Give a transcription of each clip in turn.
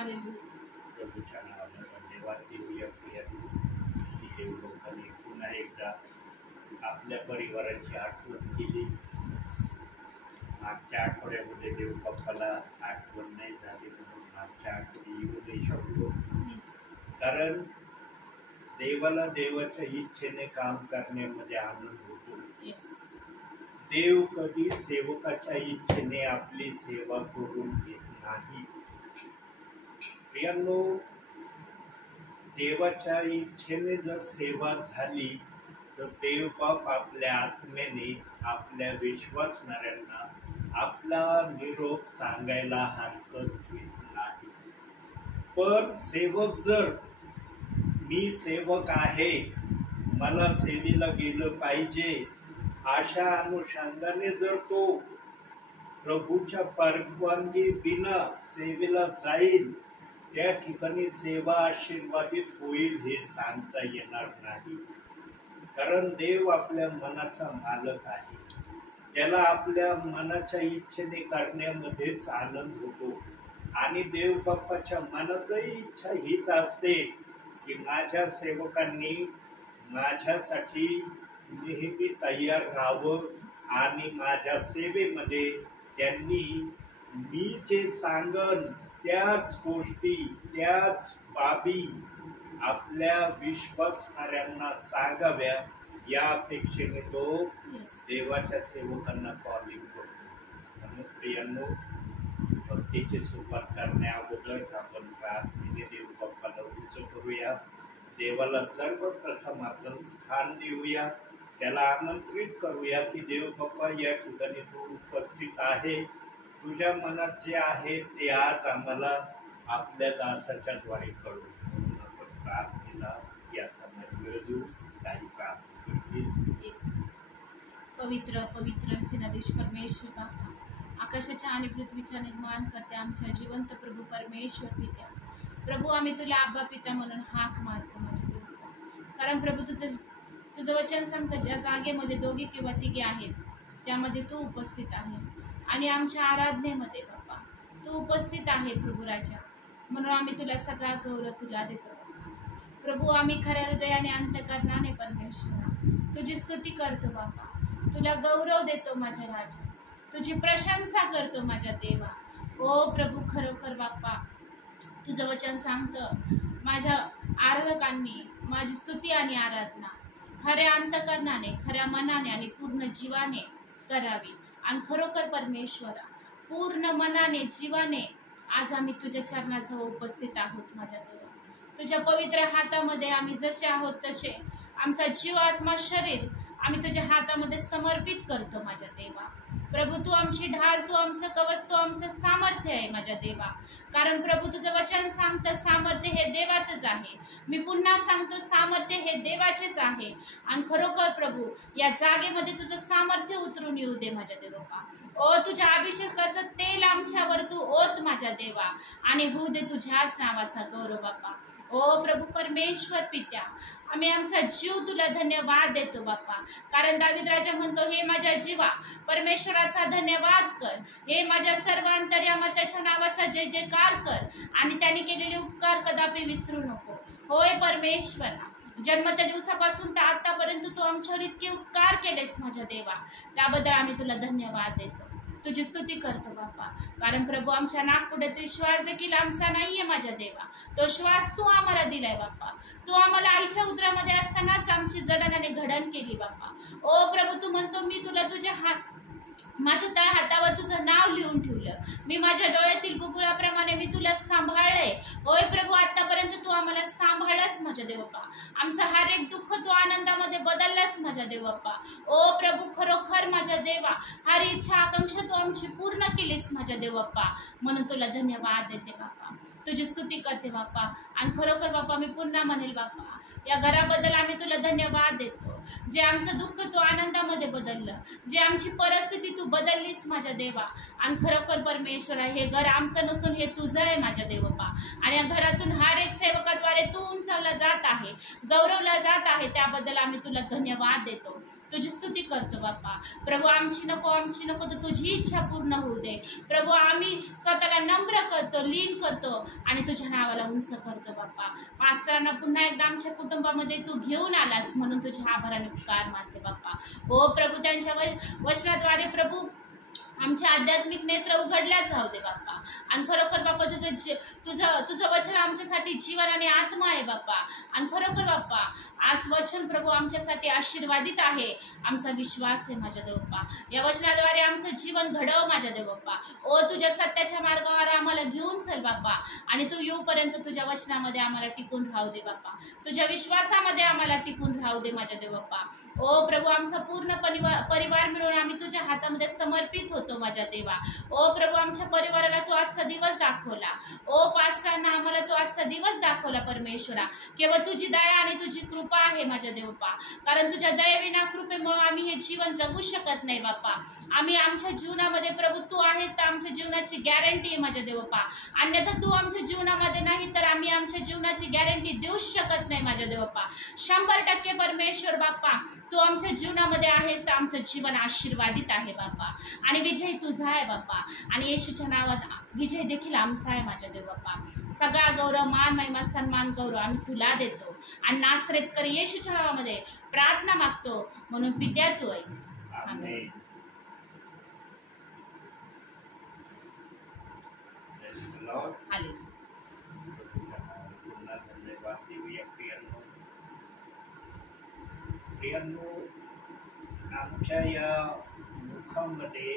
प्रभूच्या नावानं धन्यवाद देऊया. प्रिय देव लोकांनी पुन्हा एकदा आपल्या परिवाराची आठवण केली. मागच्या आठवड्यामध्ये देव बाप्पाला आठवण नाही झाली म्हणून मागच्या आठवडी येऊ नाही शकलो. कारण देवाला देवाच्या इच्छेने काम करण्यामध्ये आनंद होतो. देव कधी सेवकाच्या इच्छेने आपली सेवा करून घेत नाही. प्रियांनो, देवाच्या इच्छेने जर सेवा झाली तर देवबाप आपल्या आत्म्याने आपल्या विश्वासणाऱ्यांना आपला निरोप सांगायला हरकत घेत नाही. पण सेवक जर मी सेवक आहे, मला सेवेला गेलं पाहिजे अशा अनुषंगाने जर तो प्रभूच्या परवानगी बिना सेवेला जाईल, त्या ठिकाणी सेवा आशीर्वादित होईल हे सांगता येणार नाही. कारण देव आपल्या मनाचा मालक आहे. त्याला आपल्या मनाच्या इच्छेने करण्यामध्येच आनंद होतो. आणि देव बाप्पाच्या मनातही इच्छा हीच असते की माझ्या सेवकांनी माझ्यासाठी नेहमी तयार राहावं आणि माझ्या सेवेमध्ये त्यांनी मी जे सांगन त्याच गोष्टी त्याच बाबी आपल्या विश्वासणाऱ्यांना सांगाव्या, या अपेक्षेने तो देवाच्या सेवकांना कॉलिंग करतो. म्हणून प्रियांनो, भक्तीची सुरुवात करण्या अगोदर आपण प्रार्थनेने देव बाप्पाला उच्च करूया. देवाला सर्वप्रथम आपण स्थान देऊया, त्याला आमंत्रित करूया की देव बाप्पा या ठिकाणी तू उपस्थित आहे. तुझ्या मनात जे आहे ते आज आम्हाला आपल्या दासाच्या द्वारे कळू. म्हणून आपण प्रार्थनेला या समय वेळ देऊ. काही प्रार्थना करतील. पवित्र पवित्र सेनाधीश परमेश्वर बाप्पा, आकाशाच्या आणि पृथ्वीच्या निर्माण करते आमच्या जिवंत प्रभू परमेश्वर पित्या, प्रभू आम्ही तुला आब्बा पिता म्हणून हाक मारतो माझ्या देवा. कारण प्रभू तुझं वचन सांगतं, ज्या जागेमध्ये दोघे किंवा तिघे आहेत त्यामध्ये तू उपस्थित आहे. आणि आमच्या आराधनेमध्ये बाप्पा तू उपस्थित आहे प्रभू राजा. म्हणून आम्ही तुला सगळा गौरव तुला देतो प्रभू. आम्ही खऱ्या हृदयाने अंतःकरणाने परमेश्वरा तुझी स्तुती करतो बाप्पा. तुला गौरव देतो माझ्या राजा, तुझी प्रशंसा करतो माझ्या देवा. ओ प्रभू, खरोखर बाप्पा तुझं वचन सांगतं, माझ्या आराधकांनी माझी स्तुती आणि आराधना खऱ्या अंतःकरणाने, खऱ्या मनाने आणि पूर्ण जीवाने करावी. आणि खरोखर परमेश्वरा, पूर्ण मनाने जीवाने आज आम्ही तुझ्या चरणाजवळ उपस्थित आहोत माझ्या देवा. तुझ्या पवित्र हातामध्ये आम्ही जसे आहोत तसे आमचा जीव, आत्मा, शरीर आम्ही तुझ्या हातामध्ये समर्पित करतो माझ्या देवा. प्रभू तू आमची ढाल, तू आमचं कवच, तू आमचं सामर्थ्य आहे माझ्या देवा. कारण प्रभू तुझं वचन सांगतं सामर्थ्य हे देवाचंच आहे. मी पुन्हा सांगतो सामर्थ्य हे देवाचेच आहे. आणि खरोखर प्रभू या जागेमध्ये तुझं सामर्थ्य उतरून येऊ दे माझ्या देवा. ओ तुझ्या अभिषेकाचं तेल आमच्यावर तू ओत माझ्या देवा, आणि होऊ दे तुझ्याच नावाचा गौरव बाप्पा. ओ प्रभू परमेश्वर पित्या, आम्ही आमचा जीव तुला धन्यवाद देतो बाप्पा. कारण दावीद राजा म्हणतो, हे माझ्या जीवा परमेश्वराचा धन्यवाद कर, हे माझ्या सर्व अंतर्यामा त्याच्या नावाचा जय जयकार कर, आणि त्याने केलेले उपकार कदापि विसरू नको. होय परमेश्वरा, जन्मत्या दिवसापासून तर आतापर्यंत तू आमच्यावर इतके उपकार केलेस माझ्या देवा. त्याबद्दल आम्ही तुला धन्यवाद देतो, तुझी स्तुती करतो बाप्पा. कारण प्रभू आमच्या नागपुढे ते श्वास देखील आमचा नाहीये माझ्या देवा. तो श्वास तू आम्हाला दिलाय बाप्पा. तू आम्हाला आईच्या उदरामध्ये असतानाच आमची जडणाने घडण केली बाप्पा. ओ प्रभू तू म्हणतो, मी तुला तुझ्या माझ्या तळ हातावर तुझं नाव लिहून ठेवलं. मी माझ्या डोळ्यातील बुबुळाप्रमाणे मी तुला सांभाळलंय. होय प्रभू, आतापर्यंत तू आम्हाला सांभाळलास माझ्या देवप्पा. आमचा हर एक दुःख तू आनंदामध्ये बदललास माझ्या देवप्पा. ओ प्रभू, खरोखर माझ्या देवा, हर इच्छा आकांक्षा तू आमची पूर्ण केलीस माझ्या देवप्पा. म्हणून तुला धन्यवाद देते बाप्पा, तुझी स्तुती करते बाप्पा. आणि खरोखर बाप्पा मी पुन्हा म्हणेल बाप्पा, या घराबद्दल आम्ही तुला धन्यवाद देतो. जे आमचं दुःख तू आनंदामध्ये बदललं, जे आमची परिस्थिती तू बदललीस माझ्या देवा. आणि खरोखर परमेश्वरा, हे घर आमचं नसून हे तुझं आहे माझ्या देवपा. आणि या घरातून हर एक सेवकाद्वारे तू उंचावला जात आहे, गौरवला जात आहे. त्याबद्दल आम्ही तुला धन्यवाद देतो. तुझी स्तुती करतो बाप्पा. प्रभू आमची नको तर तुझी इच्छा पूर्ण होऊ दे. प्रभू आम्ही स्वतःला नम्र करतो, लीन करतो आणि तुझ्या नावाला उंच करतो बाप्पा. पास्टरांना पुन्हा एकदा आमच्या कुटुंबामध्ये तू घेऊन आलास म्हणून तुझ्या आभाराने उपकार मानते बाप्पा. हो प्रभू, त्यांच्या वचनाद्वारे प्रभू आमचे आध्यात्मिक नेत्र उघडल्या जाऊ दे बाप्पा. आणि खरोखर बाप्पा तुझं वचन आमच्यासाठी जीवन आणि आत्मा आहे बाप्पा. आणि खरोखर बाप्पा आज वचन प्रभू आमच्यासाठी आशीर्वादित आहे. आमचा विश्वास आहे माझ्या देव बाप्पा. या वचनाद्वारे आमचं जीवन घडव माझ्या देव बाप्पा. ओ तुझ्या सत्याच्या मार्गावर आम्हाला घेऊन चल बाप्पा. आणि तू येऊपर्यंत तुझ्या वचनामध्ये आम्हाला टिकून राहू दे बाप्पा. तुझ्या विश्वासामध्ये आम्हाला टिकून राहू दे माझ्या देव बाप्पा. ओ प्रभू, आमचा पूर्ण परिवार मिळून आम्ही तुझ्या हातामध्ये समर्पित होतो माझ्या देवा. ओ प्रभू, आमच्या परिवाराला तू आजचा दिवस दाखवला. ओ पास्टरांना आम्हाला तू आजचा दिवस दाखवला परमेश्वरा. केवळ तुझी दया आणि तुझी कृपा आहे माझ्या देव बाप्पा. कारण तुझ्या दयेविना कृपेमुळे आम्ही हे जीवन जगू शकत नाही बाप्पा. आम्ही आमच्या जीवनामध्ये प्रभू तू आहे तर आमच्या जीवनाची गॅरंटी आहे माझ्या देव बाप्पा. अन्यथा तू आमच्या जीवनामध्ये नाही तर आम्ही आमच्या जीवनाची गॅरंटी देऊच शकत नाही माझ्या देव बाप्पा. 100% परमेश्वर बाप्पा तू आमच्या जीवनामध्ये आहेस तर आमचं जीवन आशीर्वादित आहे बाप्पा. आणि विजय तुझा आहे बाप्पा. आणि येशूच्या नावात विजय देखील आमचा आहे माझ्या देव बाप्पा. सगळा गौरव, मान, महिमा, सन्मान, गौरव आम्ही तुला देतो. आणि नासरेतकर येशूच्या नावामध्ये प्रार्थना मागतो म्हणून पित्या तू ऐक. आमेन. आमच्या या मुखामध्ये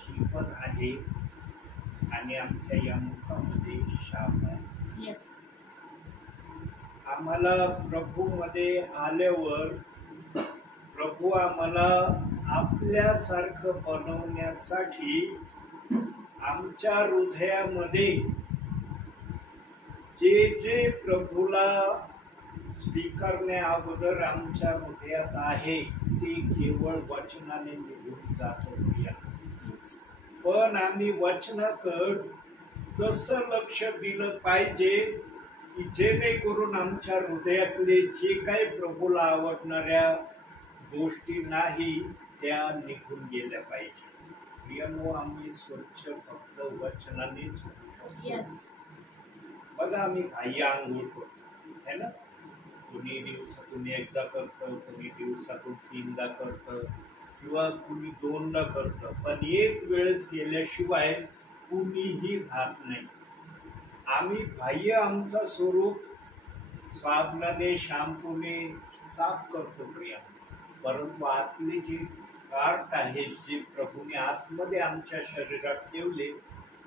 जीवन आहे आणि आमच्या या मुखामध्ये शाप आहे. येस. आम्हाला प्रभूमध्ये आल्यावर प्रभू आम्हाला आपल्यासारखं बनवण्यासाठी आमच्या हृदयामध्ये जे जे प्रभूला स्वीकारण्या अगोदर आमच्या हृदयात आहे ते केवळ वचनाने निघून जातो. पण आम्ही वचनाकडे तसं लक्ष दिलं पाहिजे की जेणेकरून आमच्या हृदयातले जे काही प्रभूला आवडणाऱ्या गोष्टी नाही त्या निघून गेल्या पाहिजे. प्रियानो, आम्ही स्वच्छ फक्त वचनानेच होऊ शकतो. बघा, आम्ही बाह्य आंघोळ करतो है ना. कुणी दिवसातून एकदा करतं, कुणी दिवसातून 3दा करतं किंवा कुणी 2दा करतं. पण एक वेळेस केल्याशिवाय कुणीही राहत नाही. आम्ही बाह्य आमचा स्वरूप साबणाने, शॅम्पूने साफ करतो प्रिया. परंतु आतले जे पार्ट आहेत, जे प्रभूने आतमध्ये आमच्या शरीरात ठेवले,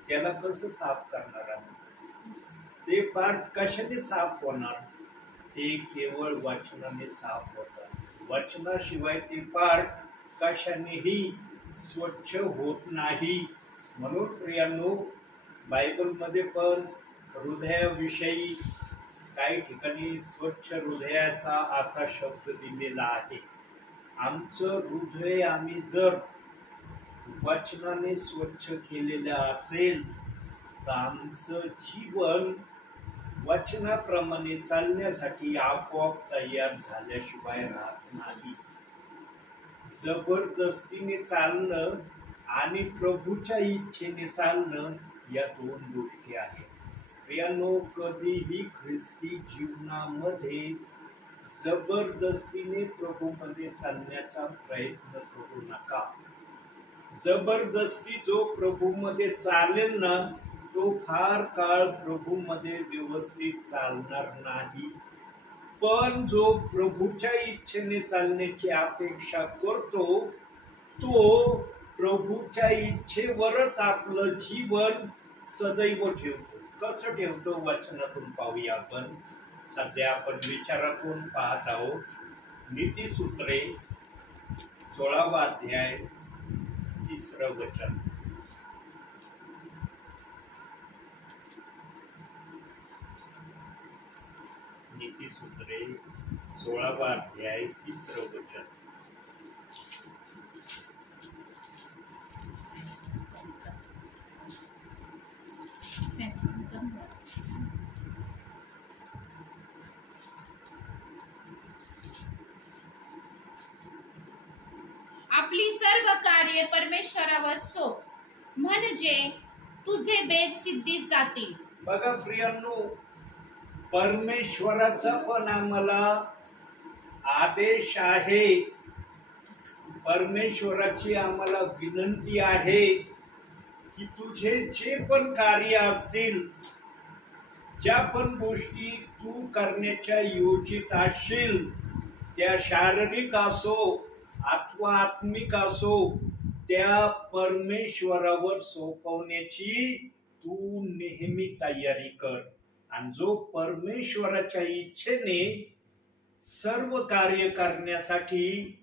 त्याला कसं साफ करणार आम्ही? ते पार्ट कशाने साफ होणार? ते केवळ वचनाने साफ होतात. वचनाशिवाय ते पार्ट कशानेही स्वच्छ होत नाही. म्हणून प्रियांनो, बायबलमध्ये पण हृदयाविषयी काही ठिकाणी स्वच्छ हृदयाचा असा शब्द दिलेला आहे. आमचं हृदय आम्ही जर वचनाने स्वच्छ केलेलं असेल तर आमचं जीवन वचनाप्रमाणे चालण्यासाठी आपोआप तयार झाल्याशिवाय राहत नाही. जबरदस्तीने चालणं आणि प्रभूच्या इच्छेने चालणं या 2 गोष्टी आहेत. प्रियांनो, कधीही ख्रिस्ती जीवनामध्ये जबरदस्तीने प्रभूमध्ये चालण्याचा प्रयत्न करू नका. जबरदस्ती जो प्रभूमध्ये चालेल ना, तो फार काळ प्रभूमध्ये व्यवस्थित चालणार नाही. पण जो प्रभूच्या इच्छेने चालण्याची अपेक्षा करतो तो प्रभूच्या इच्छेवरच आपलं जीवन सदैव ठेवतो. कसं ठेवतो? वचनातून पाहूया आपण. सध्या आपण विचारातून पाहत आहोत. नीतिसूत्रे 16वा अध्याय 3रं वचन. नीतिसूत्रे 16वा अध्याय 3रं वचन. सर्व कार्य परमेश्वरावर सोप, म्हणजे तुझे बेद सिद्धीस जातील. बघा प्रियांनो, परमेश्वराचा पण आम्हाला आदेश आहे, परमेश्वराची आम्हाला विनंती आहे की तुझे जे पण कार्य असतील, ज्या पण गोष्टी तू करण्याच्या योजित असशील, त्या शारीरिक असो अथवा आत्मिक असो, त्या परमेश्वरावर सोपवण्याची तू नेहमी तयारी कर. आणि जो परमेश्वराच्या इच्छेने सर्व कार्य करण्यासाठी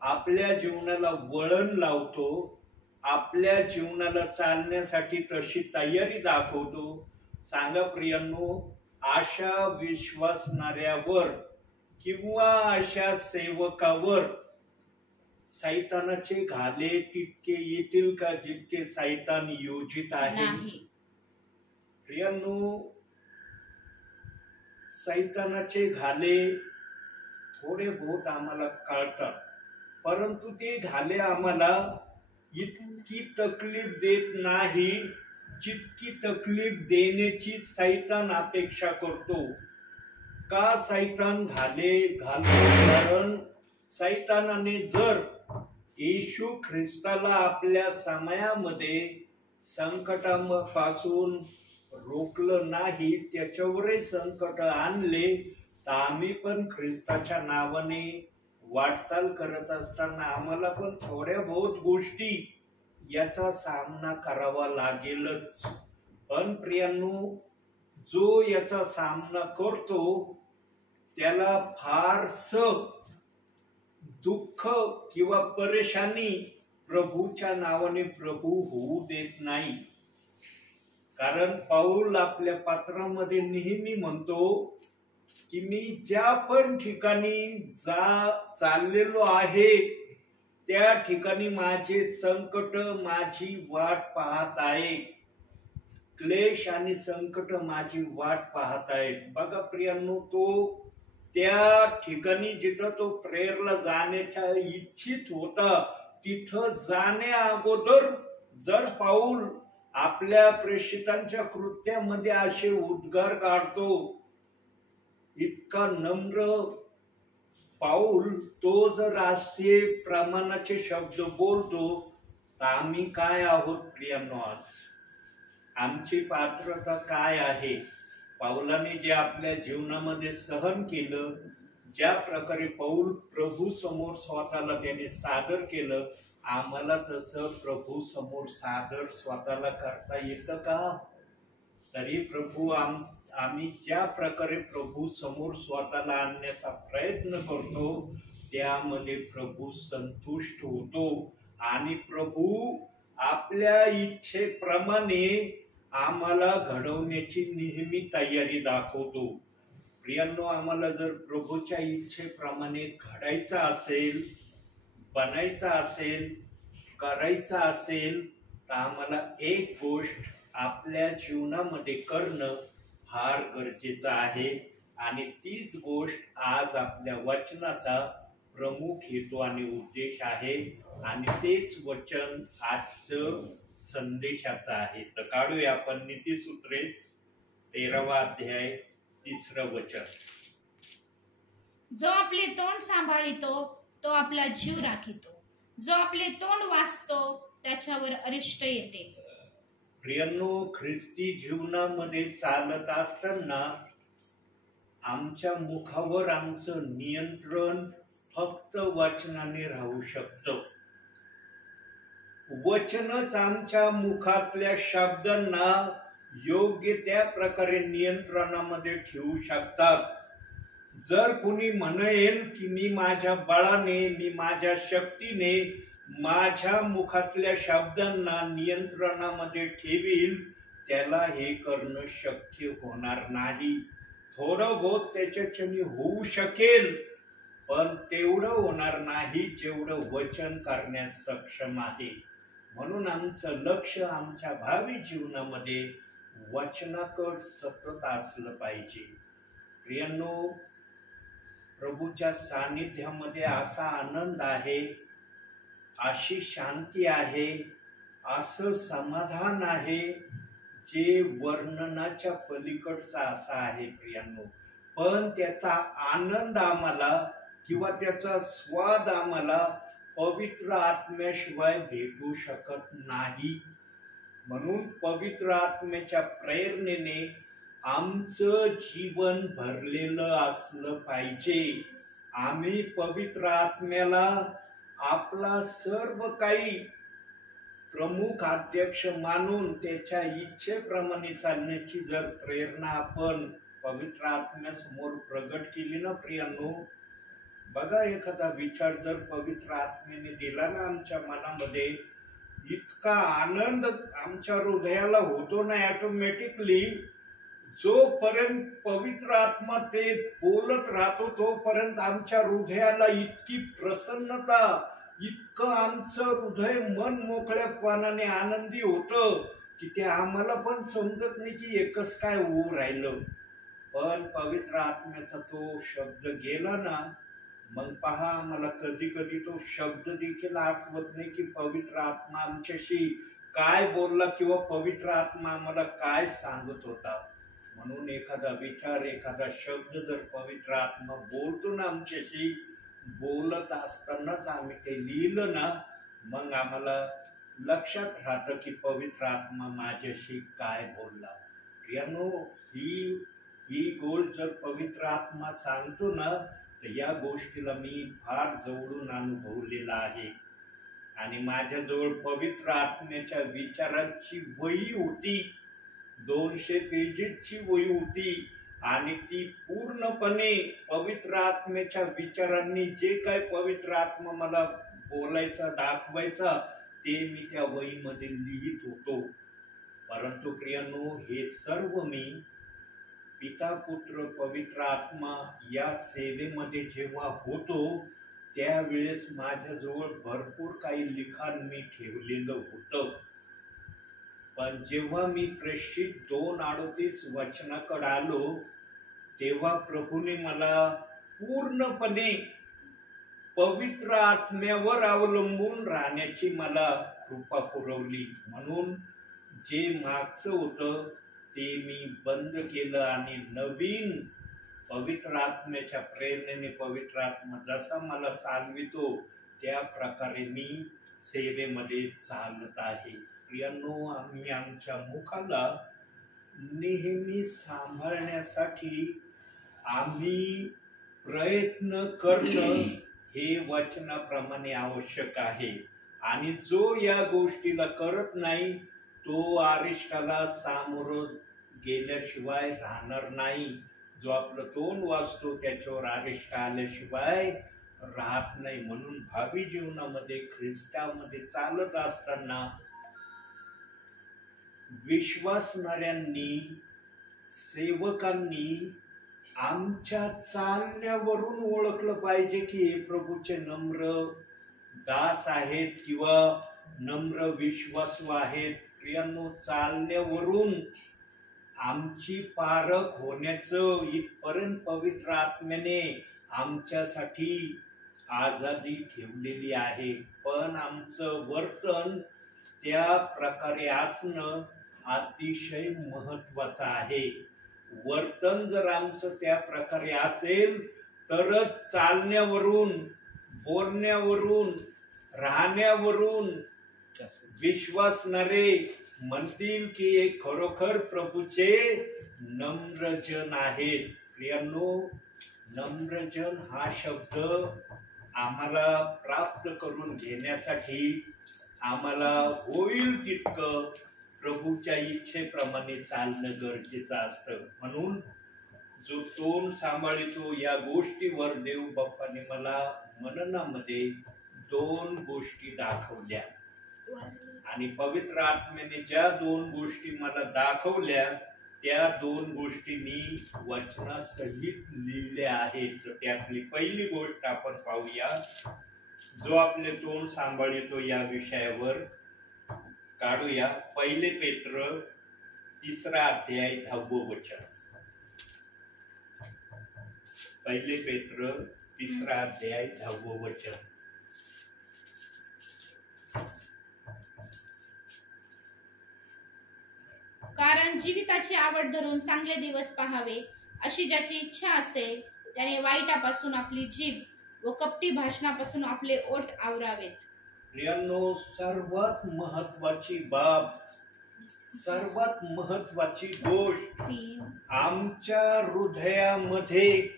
आपल्या जीवनाला वळण लावतो, आपल्या जीवनाला चालण्यासाठी तशी तयारी दाखवतो, सांगा प्रियांनो, अशा विश्वासणाऱ्यावर किंवा अशा सेवकावर सैतानाचे घाले तितके येतील का जितके सैतान योजित आहे? प्रियांनो, सैतानाचे घाले थोडे बहुत आम्हाला कळतात, परंतु ते घाले आम्हाला इतकी तकलीफ देत नाही जितकी तकलीफ देण्याची सैतान अपेक्षा करतो. का सैतान घाले घालतो? कारण सैतानाने जर येशू ख्रिस्ताला आपल्या समयामध्ये संकटापासून रोखलं नाही, त्याच्यावरही संकट आणले, तर आम्ही पण ख्रिस्ताच्या नावाने वाटचाल करत असताना आम्हाला पण थोड्या बहुत गोष्टी याचा सामना करावा लागेलच. पण प्रियांनो, जो याचा सामना करतो त्याला फारस दुःख किंवा परेशानी प्रभूच्या नावाने प्रभू होऊ देत नाही. कारण पौल आपल्या पत्रामध्ये नेहमी म्हणतो की मी ज्या पण ठिकाणी चाललेलो आहे त्या ठिकाणी माझे संकट माझी वाट पाहत आहे, क्लेश आणि संकट माझी वाट पाहत आहेत. बघा प्रियांनो, तो त्या ठिकाणी जिथं तो प्रेयरला जाण्याच्या इच्छित होता, तिथं जाण्या अगोदर जर पौल आपल्या प्रेषितांच्या कृत्यामध्ये असे उद्गार काढतो, इतका नम्र पौल तो जर असे प्रमाणाचे शब्द बोलतो, तर आम्ही काय आहोत प्रियांनो? आज आमची पात्रता काय आहे? पौलाने जे आपल्या जीवनामध्ये सहन केलं, ज्या प्रकारे पौल प्रभू समोर स्वतःला त्याने सादर केलं, आम्हाला तसं प्रभू समोर सादर स्वतःला करता येतं का? तरी प्रभू आम्ही ज्या प्रकारे प्रभू समोर स्वतःला आणण्याचा प्रयत्न करतो, त्यामध्ये प्रभू संतुष्ट होतो आणि प्रभू आपल्या इच्छेप्रमाणे आम्हाला घडवण्याची नेहमी तयारी दाखवतो. प्रियांनो, आम्हाला जर प्रभूच्या इच्छेप्रमाणे घडायचं असेल, बनायचं असेल, करायचं असेल, तर आम्हाला एक गोष्ट आपल्या जीवनामध्ये करणं फार गरजेचं आहे. आणि तीच गोष्ट आज आपल्या वचनाचा प्रमुख हेतू आणि उद्देश आहे. आणि तेच वचन आजचं संदेशाचं आहे. तर काढूया आपण नीतिसूत्रेच 13वा अध्याय 3रं वचन. जो आपले तोंड सांभाळितो तो आपला जीव राखितो, जो आपले तोंड वाचतो त्याच्यावर अरिष्ट येते. प्रियांनो, ख्रिस्ती जीवनामध्ये चालत असताना आमच्या मुखावर आमचं नियंत्रण फक्त वचनाने राहू शकतं. वचनच आमच्या मुखातल्या शब्दांना योग्य त्या प्रकारे नियंत्रणामध्ये ठेवू शकतात. जर कुणी म्हणेल की मी माझ्या बळाने, मी माझ्या शक्तीने माझ्या मुखातल्या शब्दांना नियंत्रणामध्ये ठेवील, त्याला हे करणं शक्य होणार नाही. थोडं बहुत त्याच्याने होऊ शकेल, पण तेवढं होणार नाही जेवढं वचन करण्यास सक्षम आहे. म्हणून आमचं लक्ष आमच्या भावी जीवनामध्ये वचनाकडे सतत असलं पाहिजे. प्रियांनो, प्रभूच्या सानिध्यामध्ये असा आनंद आहे, अशी शांती आहे, असं समाधान आहे जे वर्णनाच्या पलीकडचा असा आहे प्रियांनो. पण त्याचा आनंद आम्हाला किंवा त्याचा स्वाद आम्हाला पवित्र आत्म्याशिवाय भेटू शकत नाही. म्हणून पवित्र आत्म्याच्या प्रेरणेने आमचं जीवन भरलेलं असलं पाहिजे. आम्ही पवित्र आत्म्याला आपला सर्व काही प्रमुख अध्यक्ष मानून त्याच्या इच्छेप्रमाणे चालण्याची जर प्रेरणा आपण पवित्र आत्म्यासमोर प्रगट केली ना प्रियांनो, बघा एखादा विचार जर पवित्र आत्म्याने दिला ना आमच्या मनामध्ये, इतका आनंद आमच्या हृदयाला होतो ना ऑटोमॅटिकली. जोपर्यंत पवित्र आत्मा ते बोलत राहतो तोपर्यंत आमच्या हृदयाला इतकी प्रसन्नता, इतकं आमचं हृदय मन मोकळ्यापणाने आनंदी होतं की ते आम्हाला पण समजत नाही की एकच काय होऊ राहिलं. पण पवित्र आत्म्याचा तो शब्द गेला ना, मग पहा आम्हाला कधी कधी तो शब्द देखील आठवत नाही की पवित्र आत्मा आमच्याशी काय बोलला किंवा पवित्र आत्मा आम्हाला काय सांगत होता. म्हणून एखादा विचार, एखादा शब्द जर पवित्र आत्मा बोलतो ना आमच्याशी, बोलत असतानाच आम्ही ते लिहिलं ना, मग आम्हाला लक्षात राहतं की पवित्र आत्मा माझ्याशी काय बोलला. प्रियांनो, ही गोष्ट जर पवित्र आत्मा सांगतो ना, तर या गोष्टीला मी फार जवळून अनुभवलेला आहे. आणि माझ्याजवळ पवित्र आत्म्याच्या विचारांची वही होती, 200 पेजेसची वही होती आणि ती पूर्णपणे पवित्र आत्म्याच्या विचारांनी जे काय पवित्र आत्मा मला बोलायचा, दाखवायचा, ते मी त्या वहीमध्ये लिहित होतो. परंतु प्रियांनो, हे सर्व मी पिता, पुत्र, पवित्र आत्मा या सेवेमध्ये जेव्हा होतो त्यावेळेस माझ्याजवळ भरपूर काही लिखाण मी ठेवलेलं होतं. पण जेव्हा मी प्रेषित 2:38 वचनाकडे आलो तेव्हा प्रभूने मला पूर्णपणे पवित्र आत्म्यावर अवलंबून राहण्याची मला कृपा पुरवली. म्हणून जे मागचं होतं ते मी बंद केलं आणि नवीन पवित्र आत्म्याच्या प्रेरणेने पवित्र आत्मा जसा मला चालवितो त्या प्रकारे मी सेवेमध्ये चालत आहे. प्रियांनो, आम्ही आमच्या मुखाला नेहमी सांभाळण्यासाठी आम्ही प्रयत्न करणं हे वचनाप्रमाणे आवश्यक आहे. आणि जो या गोष्टीला करत नाही तो अरिष्टाला सामोरं गेल्याशिवाय राहणार नाही. जो आपलं तोंड वाचतो त्याच्यावर अरिष्ट आल्याशिवाय राहत नाही. म्हणून भावी जीवनामध्ये ख्रिस्तामध्ये चालत असताना विश्वासणाऱ्यांनी, सेवकांनी आमच्या चालण्यावरून ओळखलं पाहिजे की हे प्रभूचे नम्र दास आहेत किंवा नम्र विश्वासू आहेत. प्रियांनो, चालण्यावरून आमची पारख होण्याचं इथपर्यंत पवित्र आत्म्याने आमच्यासाठी आझादी ठेवलेली आहे. पण आमचं वर्तन त्या प्रकारे असणं अतिशय महत्वाचं आहे. वर्तन जर आमचं त्या प्रकारे असेल तरच चालण्यावरून, बोलण्यावरून, राहण्यावरून विश्वासणारे म्हणतील की हे खरोखर प्रभूचे नम्रजन आहेत. प्रियांनो, नम्रजन हा शब्द आम्हाला प्राप्त करून घेण्यासाठी आम्हाला होईल तितकं प्रभूच्या इच्छेप्रमाणे चालणं गरजेचं असतं. म्हणून जो तोंड सांभाळतो या गोष्टीवर देव बाप्पाने मला मननामध्ये 2 गोष्टी दाखवल्या आणि पवित्र आत्म्याने ज्या 2 गोष्टी मला दाखवल्या त्या 2 गोष्टी मी वचनासहित लिहिल्या आहेत. तर त्यातली पहिली गोष्ट आपण पाहूया. जो आपले तोंड सांभाळतो या विषयावर काढूया. 1 पेत्र 3 अध्याय 10 वचन. 1 पेत्र 3 अध्याय 10 वचन. कारण जीविताची आवड धरून चांगले दिवस पाहावे अशी ज्याची इच्छा असेल त्याने वाईटापासून आपली जीभ व कपटी भाषणापासून आपले ओठ आवरावेत. प्रियांनो, सर्वात महत्वाची गोष्ट 3 आमच्या हृदयामध्ये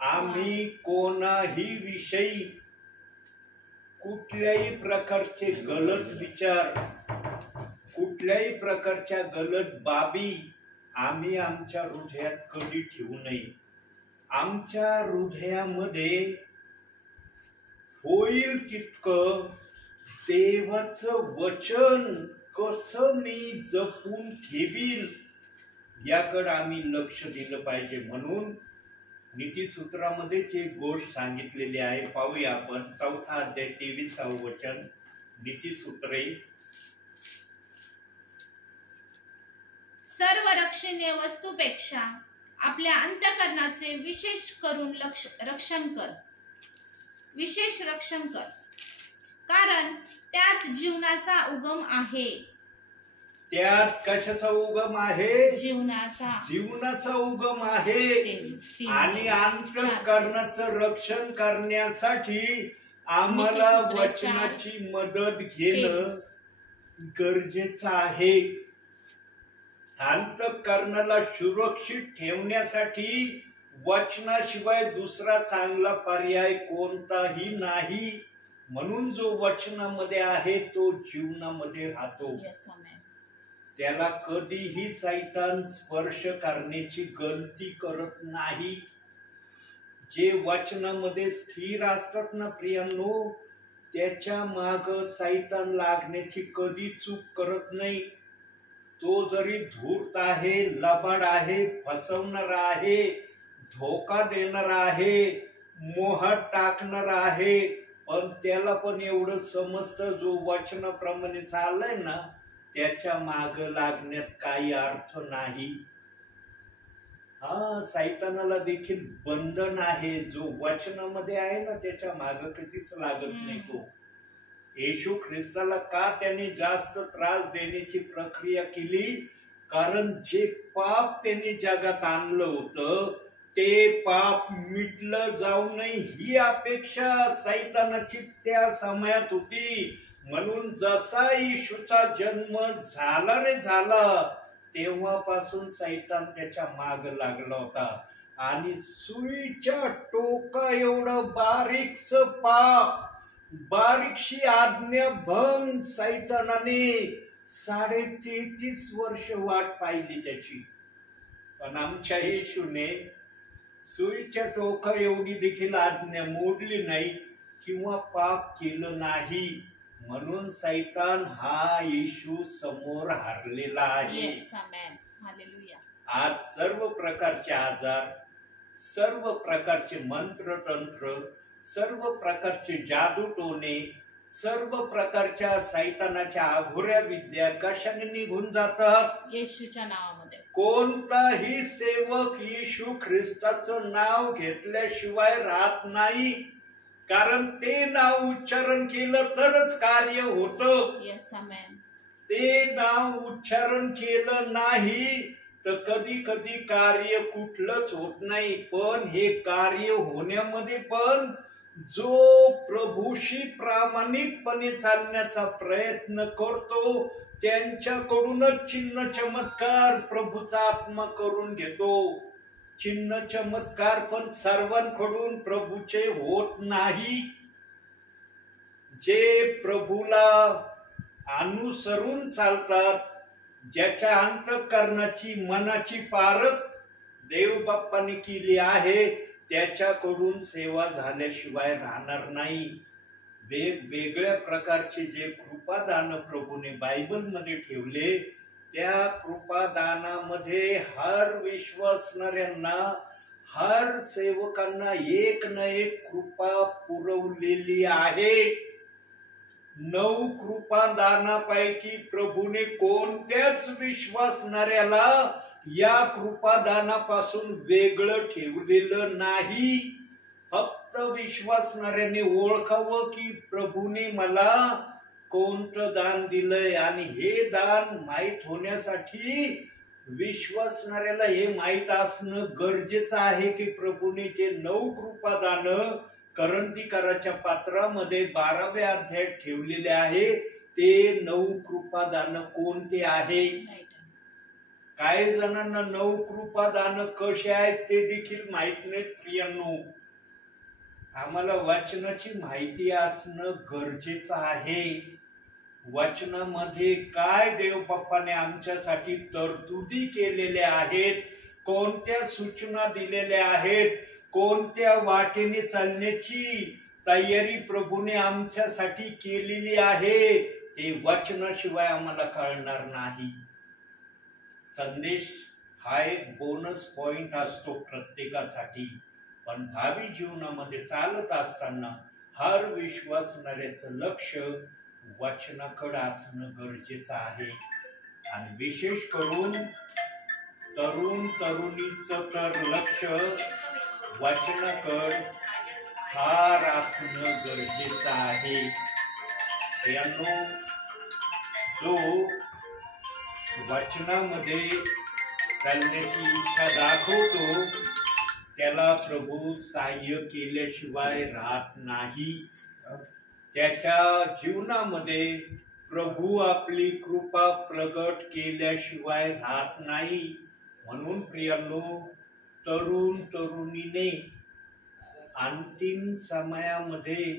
आम्ही कोणाही विषयी कुठल्याही प्रकारचे गलत विचार, कुठल्याही प्रकारच्या गलत बाबी आम्ही आमच्या हृदयात कधी ठेवू नये. आमच्या हृदयामध्ये होईल तितकं देवाचं वचन कसं मी जपून ठेवील याकडे आम्ही लक्ष दिलं पाहिजे. म्हणून नीतिसूत्रामध्ये एक गोष्ट सांगितलेली आहे, पाहूया आपण. 4 अध्याय 23 वचन, नीतिसूत्रे. सर्व रक्षणीय वस्तूपेक्षा आपल्या अंतःकरणाचे विशेष रक्षण कर, कारण त्यात जीवनाचा उगम आहे. त्यात कशाचा उगम आहे? जीवनाचा उगम आहे. आणि अंतःकरणाचं रक्षण करण्यासाठी आम्हाला वचनाची मदत घेणं गरजेचं आहे. अंतःकरणाला सुरक्षित ठेवण्यासाठी वचनाशिवाय दुसरा चांगला पर्याय कोणताही नाही. म्हणून जो वचनामध्ये आहे तो जीवनामध्ये राहतो. त्याला कधीही शैतान स्पर्श करण्याची गलती करत नाही. जे वचनामध्ये स्थिर असतात ना प्रियांनो, त्याच्या माग शैतान लागण्याची कधी चूक करत नाही. तो जरी धूर्त आहे, लबाड आहे, फसवणार आहे, धोका देणार आहे, मोहात टाकणार आहे, पण त्याला पण एवढं समजतं जो वचनाप्रमाणे चाललाय ना त्याच्या माग लागण्यात काही अर्थ नाही. शैतानाला देखील बंधन आहे. जो वचनामध्ये आहे ना त्याच्या माग कधीच लागत नाही. तो येशू ख्रिस्ताला का त्यांनी जास्त त्रास देण्याची प्रक्रिया केली? कारण जे पाप त्यांनी जगात आणलं होतं ते पाप मिटलं जाऊ नये ही अपेक्षा शैतानाची त्या समयात होती. म्हणून जसा येशूचा जन्म झाला तेव्हापासून शैतान त्याच्या माग लागला होता. आणि सुईच्या टोका एवढं बारीकशी आज्ञा भंग शैतानाने 33.5 वर्ष वाट पाहिली त्याची. पण आमच्या येशूने सुईच्या टोका एवढी देखील आज्ञा मोडली नाही किंवा पाप केलं नाही. म्हणून शैतान हा येशू समोर हारलेला आहे. आज सर्व प्रकारचे आजार, सर्व प्रकारचे मंत्रतंत्र, सर्व प्रकारचे जादूटोणे, सर्व प्रकारच्या शैतानाच्या आघोऱ्या विद्या कशाने निघून जातात? येशूच्या नावामध्ये. कोणताही सेवक येशू ख्रिस्ताचं नाव घेतल्याशिवाय राहत नाही. कारण ते नाव उच्चारण केलं तरच कार्य होतं. ते नाव उच्चारण केलं नाही तर कधी कधी कार्य कुठलंच होत नाही. पण हे कार्य होण्यामध्ये पण जो प्रभूशी प्रामाणिकपणे चालण्याचा प्रयत्न करतो त्यांच्याकडूनच चिन्ह चमत्कार प्रभूचा आत्मा करून घेतो. चिन्ह चमत्कार पण सर्वांकडून प्रभूचे होत नाही. जे प्रभूला अनुसरून चालतात, ज्याच्या अंतःकरणाची मनाची पारख देव बाप्पाने केली आहे त्याच्याकडून सेवा झाल्याशिवाय राहणार नाही. वेगवेगळ्या प्रकारचे जे कृपादान प्रभूने बायबलमध्ये ठेवले त्या कृपादानामध्ये हर विश्वासणाऱ्यांना, हर सेवकांना एक ना एक कृपा पुरवलेली आहे. 9 कृपादानापैकी प्रभूने कोणत्याच विश्वासणाऱ्याला या कृपादानापासून वेगळं ठेवलेलं नाही. फक्त विश्वासणाऱ्याने ओळखावं की प्रभूने मला कोणतं दान दिलंय, आणि हे दान माहीत होण्यासाठी विश्वासणाऱ्याला हे माहीत असणं गरजेचं आहे की प्रभूने जे 9 कृपादान करंदीकाराच्या पात्रामध्ये 12व्या अध्यायात ठेवलेले आहे, ते 9 कृपादान कोणते आहे. काही जणांना 9 कृपादान कसे आहेत ते देखील माहित नाहीत. प्रियांनो, आम्हाला वचनाची माहिती असणं गरजेचं आहे. वचनामध्ये काय देव बाप्पाने आमच्यासाठी तरतुदी केलेल्या आहेत, कोणत्या सूचना दिलेल्या आहेत, कोणत्या वाटेने चालण्याची तयारी प्रभूने आमच्यासाठी केलेली आहे, हे वचनाशिवाय आम्हाला कळणार नाही. संदेश हा एक बोनस पॉइंट असतो प्रत्येकासाठी, पण भावी जीवनामध्ये चालत असताना हर विश्वासणाऱ्याचं लक्ष वचनाकडे असणं गरजेचं आहे. आणि विशेष करून तरुण तरुणीचं तर लक्ष वचनाकडे फार असणं गरजेचं आहे. यानो, जो वचनामध्ये चालण्याची इच्छा दाखवतो त्याला प्रभू सहाय्य केल्याशिवाय राहत नाही. त्याच्या जीवनामध्ये प्रभू आपली कृपा प्रगट केल्याशिवाय राहत नाही. म्हणून प्रियांनो, तरुण तरुणीने अंतिम समयामध्ये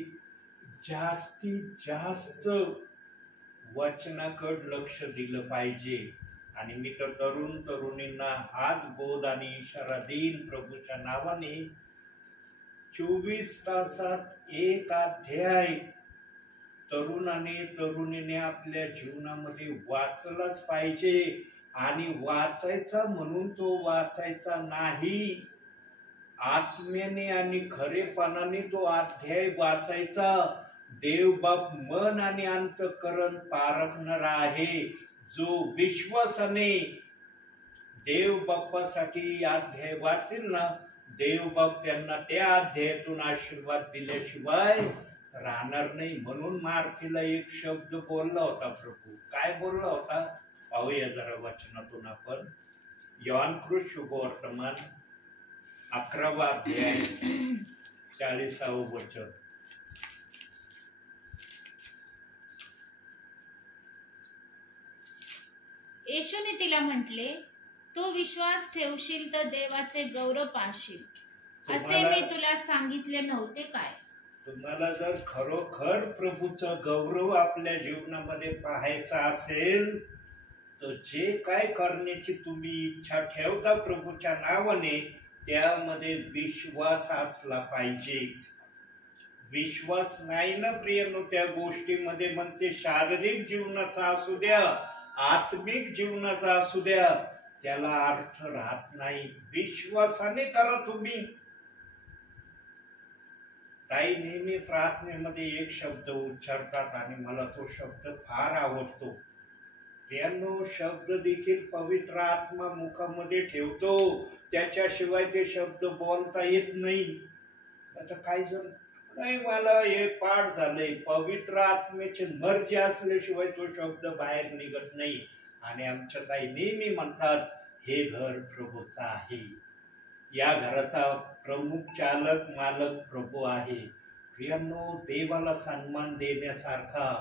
जास्तीत जास्त वचनाकडे लक्ष दिलं पाहिजे. आणि मी तर तरुण तरुणींना हाच बोध आणि इशारा देईन प्रभूच्या नावाने, 24 तासात एक अध्याय तरुणाने तरुणीने आपल्या जीवनामध्ये वाचलाच पाहिजे. आणि वाचायचा म्हणून तो वाचायचा नाही, आत्म्याने आणि खरेपणाने तो अध्याय वाचायचा. देवबाप मन आणि अंतःकरण पारखणारा आहे. जो विश्वासाने देव बाप्पासाठी अध्याय वाचेल ना, देवबाप त्यांना त्या अध्यायातून आशीर्वाद दिल्याशिवाय राहणार नाही. म्हणून मार्थीला एक शब्द बोलला होता प्रभू. काय बोलला होता पाहूया जरा वचनातून आपण. योहानकृत शुभवर्तमान 11वा अध्याय 40वे वचन. येशूने तिला म्हटले, तो विश्वास ठेवशील तर देवाचे गौरव पाहशील. असे मी तुला सांगितले नव्हते काय. तुम्हाला जर खरोखर प्रभूचा गौरव आपल्या जीवनामध्ये पाहायचा असेल तर जे काय करण्याची तुम्ही इच्छा ठेवता प्रभूच्या नावाने, त्यामध्ये विश्वास असला पाहिजे. विश्वास नाही ना प्रियनो त्या गोष्टीमध्ये, मग ते शारीरिक जीवनाचा असू द्या, आत्मिक जीवनाचा असू द्या, त्याला अर्थ राहत नाही. विश्वासाने करा तुम्ही. ताई नेहमी प्रार्थनेमध्ये एक शब्द उच्चारतात आणि मला तो शब्द फार आवडतो. त्यांनो, शब्द देखील पवित्र आत्मा मुखामध्ये ठेवतो, त्याच्याशिवाय ते शब्द बोलता येत नाही. आता काही जण नाही, मला हे पाठ झालंय, पवित्र आत्म्याची मर्जी असल्याशिवाय तो शब्द बाहेर निघत नाही. आणि आमच्या ताई नेहमी म्हणतात, हे घर प्रभूचं आहे, या घराचा प्रमुख चालक मालक प्रभू आहे. प्रियांनो, देवाला सन्मान देण्यासारखा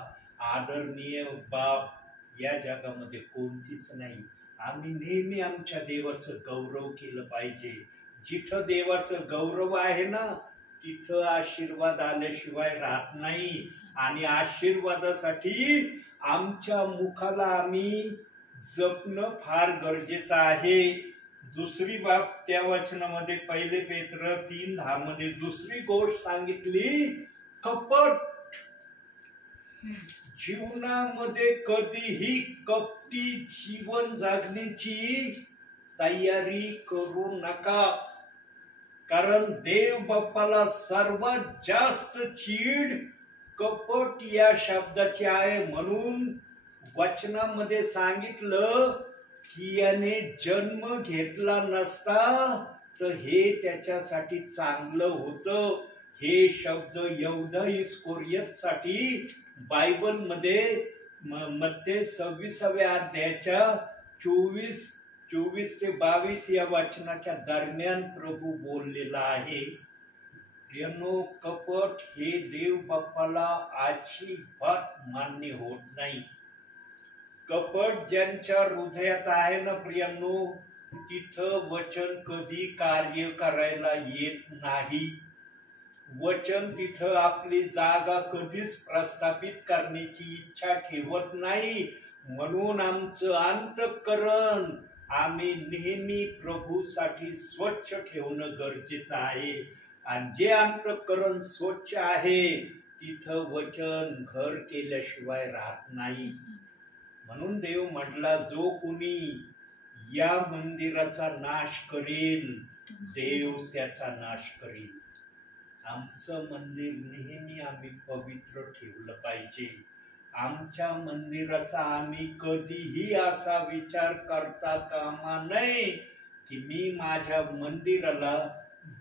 आदरणीय बाप या जगामध्ये कोणतीच नाही. आम्ही नेहमी आमच्या देवाचं गौरव केलं पाहिजे. जिथं देवाचं गौरव आहे ना, तिथं आशीर्वाद आल्याशिवाय राहत नाही. आणि आशीर्वादासाठी आमच्या मुखाला आम्ही जपणं फार गरजेचं आहे. दुसरी बाब त्या वचनामध्ये 1 पेत्र 3:10 मध्ये दुसरी गोष्ट सांगितली, कपट. जीवनामध्ये कधीही कपटी जीवन जगण्याची तयारी करू नका. कारण देव बाप्पाला सर्वात जास्त चीड कपट या शब्दाची आहे. म्हणून वचनामध्ये सांगितलं की याने जन्म घेतला नसता तर हे त्याच्यासाठी चांगलं होतं. हे शब्द यहूदा इस्करियोतसाठी बायबलमध्ये मत्ते 26व्या अध्यायाच्या 24 ते 22 या वचनाच्या दरम्यान प्रभू बोललेला आहे. प्रियांनो, कपट हे देव बाप्पाला अजिबात मान्य होत नाही. कपट ज्यांच्या हृदयात आहे ना प्रियांनो, तिथं वचन कधी कार्य करायला येत नाही. वचन तिथं आपली जागा कधीच प्रस्थापित करण्याची इच्छा ठेवत नाही. म्हणून आमचं अंतःकरण आम्ही नेहमी प्रभूसाठी स्वच्छ ठेवणं गरजेचं आहे. आणि जे अंतःकरण स्वच्छ आहे तिथं वचन घर केल्याशिवाय राहत नाही. म्हणून देव म्हटला, जो कुणी या मंदिराचा नाश करेल देव त्याचा नाश करेल. आमचं मंदिर नेहमी आम्ही पवित्र ठेवलं पाहिजे. आमच्या मंदिराचा आम्ही कधीही असा विचार करता कामा नये की मी माझ्या मंदिराला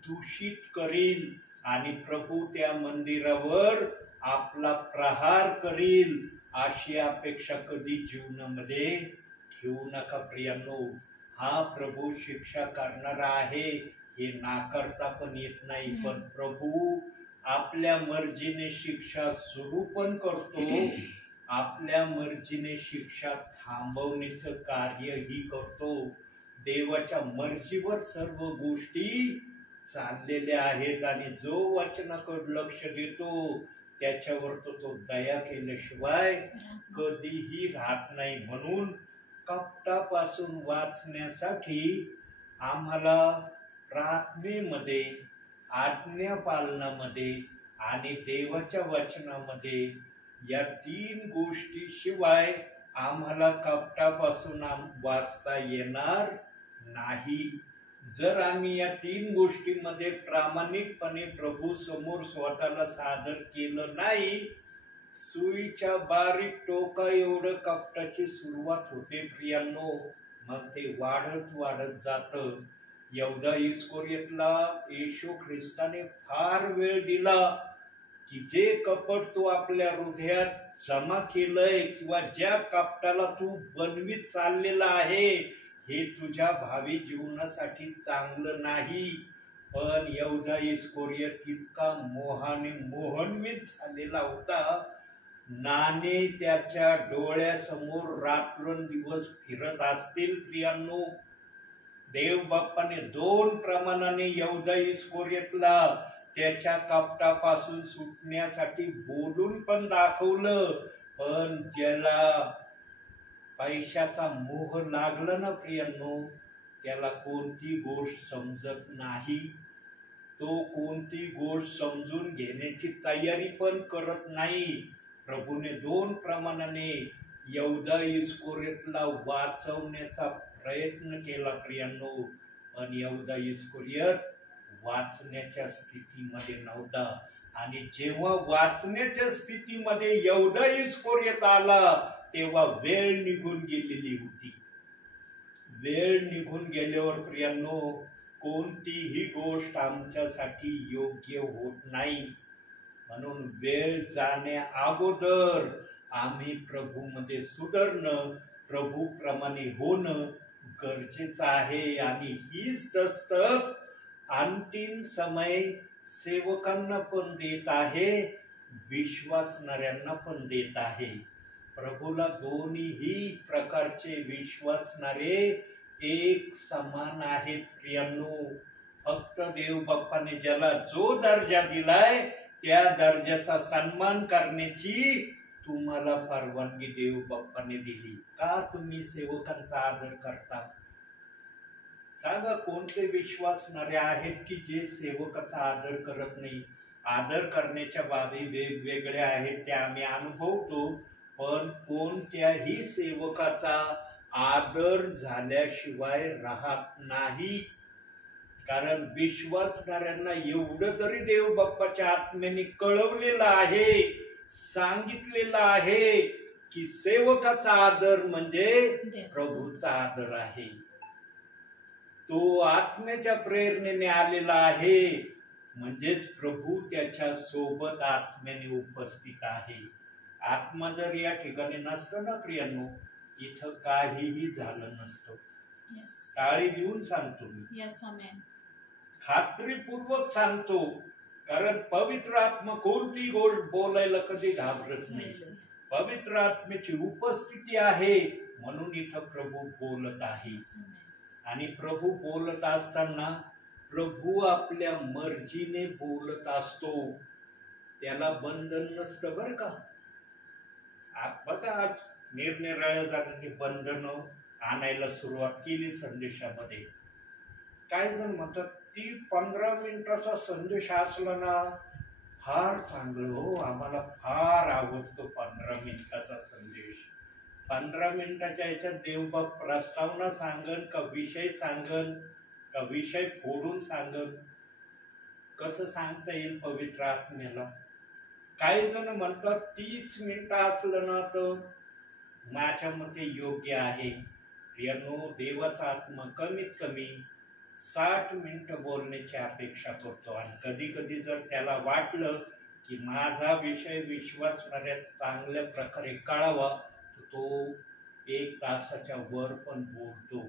दूषित करील आणि प्रभू त्या मंदिरावर आपला प्रहार करील, अशी अपेक्षा कधी जीवनामध्ये ठेवू नका प्रियांनो. हा प्रभू शिक्षा करणारा आहे हे नाकारता पण येत नाही, पण प्रभू आपल्या मर्जीने शिक्षा सुरू पण करतो, आपल्या मर्जीने शिक्षा थांबवण्याचं कार्यही करतो. देवाच्या मर्जीवर सर्व गोष्टी चाललेल्या आहेत आणि जो वचनाकडे लक्ष देतो त्याच्यावर तो दया केल्याशिवाय कधीही राहत नाही. म्हणून कपटापासून वाचण्यासाठी आम्हाला प्रार्थनेमध्ये, आज्ञा पालनामध्ये आणि देवाच्या वचनामध्ये या 3 गोष्टी शिवाय आम्हाला कपटापासून वाचता येणार नाही. जर आम्ही या 3 गोष्टींमध्ये प्रामाणिकपणे प्रभू समोर स्वतःला सादर केलं नाही, सुईच्या बारीक टोका एवढं कपटाची सुरुवात होते प्रियांनो, मग ते वाढत जातं. यहूदा इस्करियोतला येशू ख्रिस्ताने फार वेळ दिला की जे कपट तू आपल्या हृदयात जमा केलंय किंवा ज्या कपटाला तू बनवीत चाललेला आहे हे तुझ्या भावी जीवनासाठी चांगलं नाही. पण यहूदा इस्करियोत इतका मोहान्वित झालेला होता, नाणे त्याच्या डोळ्यासमोर रात्रंदिवस फिरत असतील प्रियांनो. देव बाप्पाने 2 प्रमाणाने यहूदा इस्करियोतला त्याच्या कपटापासून सुटण्यासाठी बोलून पण दाखवलं, पण ज्याला पैशाचा मोह लागला ना प्रियांनो, त्याला कोणती गोष्ट समजत नाही. तो कोणती गोष्ट समजून घेण्याची तयारी पण करत नाही. प्रभूने 2 प्रमाणाने यहूदा इस्करियोतला वाचवण्याचा प्रयत्न केला प्रियांनो, पण यहूदा इस्करियोत वाचण्याच्या स्थितीमध्ये नव्हता. आणि जेव्हा वाचण्याच्या स्थितीमध्ये यहूदा इस्करियोत आला तेव्हा वेळ निघून गेलेली होती. वेळ निघून गेल्यावर प्रियांनो कोणतीही गोष्ट आमच्यासाठी योग्य होत नाही. म्हणून वेळ जाण्या अगोदर आम्ही प्रभूमध्ये सुधारणं, प्रभूप्रमाणे होणं गरजेचं आहे. आणि हीच दस्तक अंतिम समय सेवकांना पण देत आहे, विश्वासणाऱ्यांना पण देत आहे. प्रभूला दोन्हीही प्रकारचे विश्वासणारे एक समान आहेत प्रियांनो. फक्त देव बाप्पाने ज्याला जो दर्जा दिलाय त्या दर्जाचा सन्मान करण्याची तुम्हाला परवानगी देव बाप्पाने दिली. का तुम्ही सेवकांचा आदर करता? सांगा, कोणते विश्वासणारे आहेत की जे सेवकाचा आदर करत नाही? आदर करण्याच्या बाबी वेगवेगळ्या आहेत, त्या आम्ही अनुभवतो, पण कोणत्याही सेवकाचा आदर झाल्याशिवाय राहत नाही. कारण विश्वासणाऱ्यांना एवढं तरी देव बाप्पाच्या आत्म्याने कळवलेलं आहे, सांगितलेलं आहे की सेवकाचा आदर म्हणजे प्रभूचा आदर आहे. तो आत्म्याच्या प्रेरणेने आलेला आहे, म्हणजेच प्रभू त्याच्या सोबत आत्म्याने उपस्थित आहे. आत्मा जर या ठिकाणी नसतं ना प्रियांनो, इथं काहीही झालं नसतं. येस टाळी देऊन सांगतो मी, येस आमेन. खात्रीपूर्वक सांगतो, कारण पवित्र आत्मा कोणती गोष्ट बोलायला कधी घाबरत नाही. पवित्र आत्म्याची उपस्थिती आहे म्हणून इथं प्रभू बोलत आहे. येस आमेन. आणि प्रभू बोलत असताना प्रभू आपल्या मर्जीने बोलत असतो, त्याला बंधन नसतं बरं का. बघा आज निरनिराळ्या जणांनी बंधनं आणायला सुरुवात केली संदेशामध्ये. काय जण म्हणतात ती 15 मिनिटाचा संदेश असला ना फार चांगलं हो, आम्हाला फार आवडतो 15 मिनिटाचा संदेश. 15 मिनिटाच्या याच्यात देवबाप प्रस्तावना सांगन का विषय सांगन का विषय फोडून सांगन, कसं सांगता येईल पवित्र आत्म्याला. काही जण म्हणतात 30 मिनिटं असलं ना तर माझ्या मते योग्य आहे. प्रियांनो, देवाचा आत्मा कमीत कमी 60 मिनिटं बोलण्याची अपेक्षा करतो. आणि कधी कधी जर त्याला वाटलं की माझा विषय विश्वासणाऱ्या चांगल्या प्रकारे कळावा तर तो 1 तासाच्या वर पण बोलतो.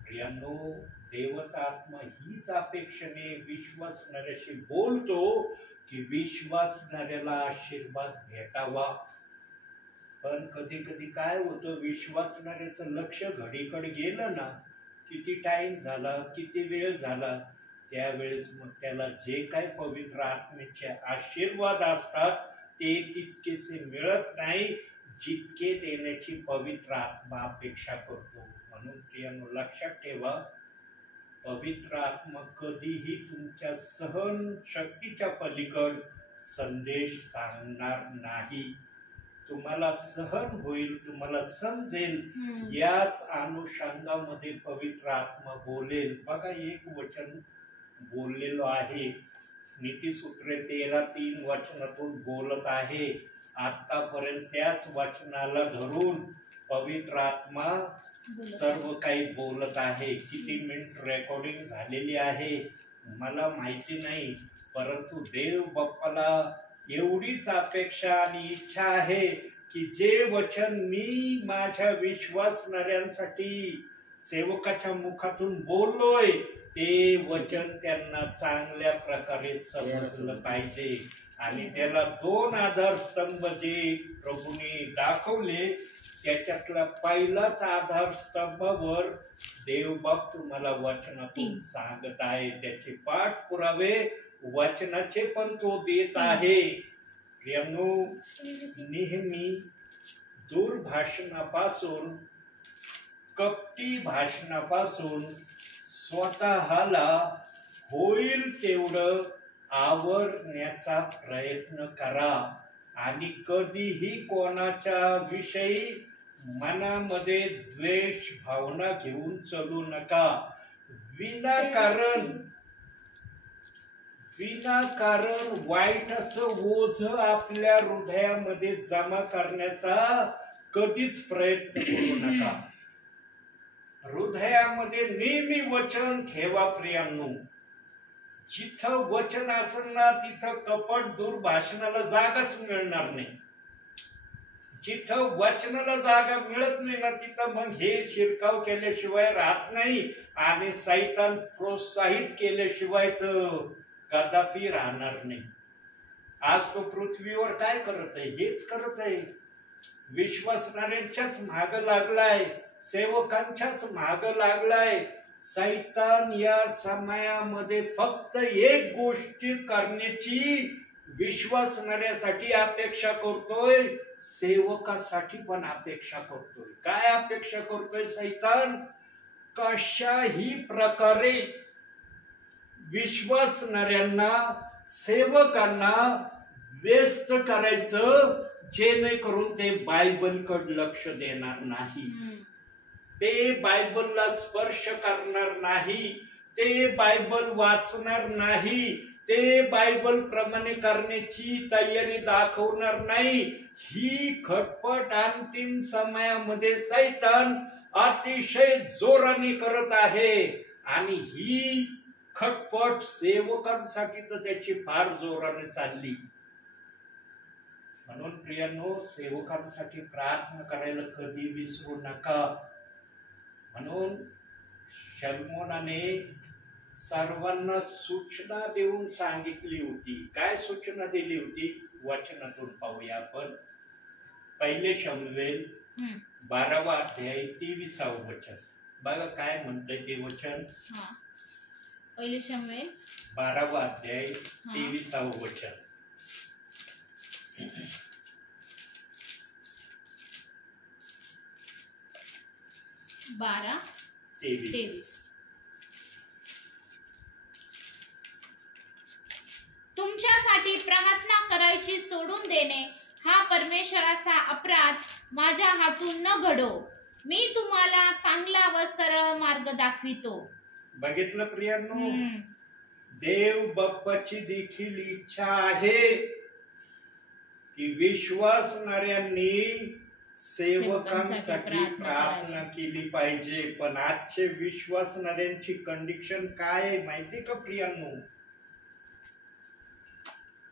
प्रियांनो, देवाचा आत्मा हीच अपेक्षेने विश्वासणाऱ्याशी बोलतो की विश्वासणाऱ्याला आशीर्वाद भेटावा. पण कधी कधी काय होतं, विश्वासणाऱ्याचं लक्ष घडीकडे गेलं ना, किती टाइम झाला, किती वेळ झाला, त्यावेळेस मग त्याला जे काय पवित्र आत्म्याचे आशीर्वाद असतात ते तितकेसे मिळत नाही जितके देण्याची पवित्र आत्मा अपेक्षा करतो. म्हणून प्रियांनो, लक्षात ठेवा, पवित्र आत्मा कधीही तुमच्या सहन शक्तीच्या पलीकड संदेश सांगणार नाही. तुम्हाला सहन होईल, तुम्हाला समजेल, याच अनुषंगामध्ये पवित्र आत्मा बोलेल. बघा, एक वचन बोललेलो आहे, नीतिसूत्रे 13:3 वचनातून बोलत आहे. आतापर्यंत त्याच वचनाला धरून पवित्र आत्मा सर्व काही बोलत आहे. किती मिनिट रेकॉर्डिंग झालेली आहे मला माहिती नाही, परंतु देव बाप्पाला एवढीच अपेक्षा आणि इच्छा आहे की जे वचन मी माझ्या विश्वासणाऱ्यांसाठी सेवकाच्या मुखातून बोललोय ते वचन त्यांना चांगल्या प्रकारे समजलं पाहिजे. आणि त्याला 2 आधारस्तंभ जे प्रभूने दाखवले त्याच्यातला पहिलाच आधारस्तंभावर देवबाप तुम्हाला वचनातून सांगत आहे. त्याचे पाठपुरावे वचनाचे पण तो देत आहे. प्रियांनो, नेहमी दुर्भाषणापासून, कपटी भाषणापासून स्वतःला होईल तेवढं आवरण्याचा प्रयत्न करा. आणि कधीही कोणाच्या विषयी मनामध्ये द्वेष भावना घेऊन चालू नका. विनाकारण वाईटाचं ओझ आपल्या हृदयामध्ये जमा करण्याचा कधीच प्रयत्न करू नका. हृदयामध्ये नेहमी वचन ठेवा. प्रियांनो, जिथं वचन असेल ना तिथं कपट दुर्भाषणाला जागाच मिळणार नाही. जिथं वचनाला जागा मिळत नाही ना तिथं मग हे शिरकाव केल्याशिवाय राहत नाही आणि शैतान प्रोत्साहित केल्याशिवाय तर कदापि राहणार नाही. आज तो पृथ्वीवर काय करत आहे? हेच करत आहे. विश्वासणाऱ्यांच्याच माग लागलाय, सेवकांच्याच माग लागलाय. शैतान या समयामध्ये फक्त एक गोष्ट करण्याची विश्वासणाऱ्यासाठी अपेक्षा करतोय, सेवकासाठी पण अपेक्षा करतोय. काय अपेक्षा करतोय शैतान? कशाही प्रकारे विश्वासणाऱ्यांना, सेवकांना व्यस्त करायचं जेणेकरून ते बायबलकडे लक्ष देणार नाही, ते बायबलला स्पर्श करणार नाही, ते बायबल वाचणार नाही, ते बायबल प्रमाणे करण्याची तयारी दाखवणार नाही. ही खटपट अंतिम समयामध्ये शैतान अतिशय जोराने करत आहे. आणि ही खटपट सेवकांसाठी तर त्याची फार जोराने चालली. म्हणून प्रियांनो, सेवकांसाठी प्रार्थना करायला कधी विसरू नका. म्हणून शलोमोनाने सर्वांना सूचना देऊन सांगितली होती. काय सूचना दिली होती? वचनातून पाहूया आपण. पहिले शमूएल 12वा अध्याय 23वे वचन. बघा काय म्हणतंय ते वचन. पहिले शमूएल 12वा अध्याय 23वे वचन. 12:23. तुमच्यासाठी प्रार्थना करायची सोडून देणे हा परमेश्वराचा अपराध माझ्या हातून न घडो. मी तुम्हाला चांगला व सरळ मार्ग दाखवितो. बघितलं प्रियांनो, देव बाप्पाची देखील इच्छा आहे की विश्वासणाऱ्यांनी सेवकांसाठी प्रार्थना केली पाहिजे. पण आजचे विश्वासणाऱ्यांची कंडिशन काय आहे माहिती का प्रियांनो?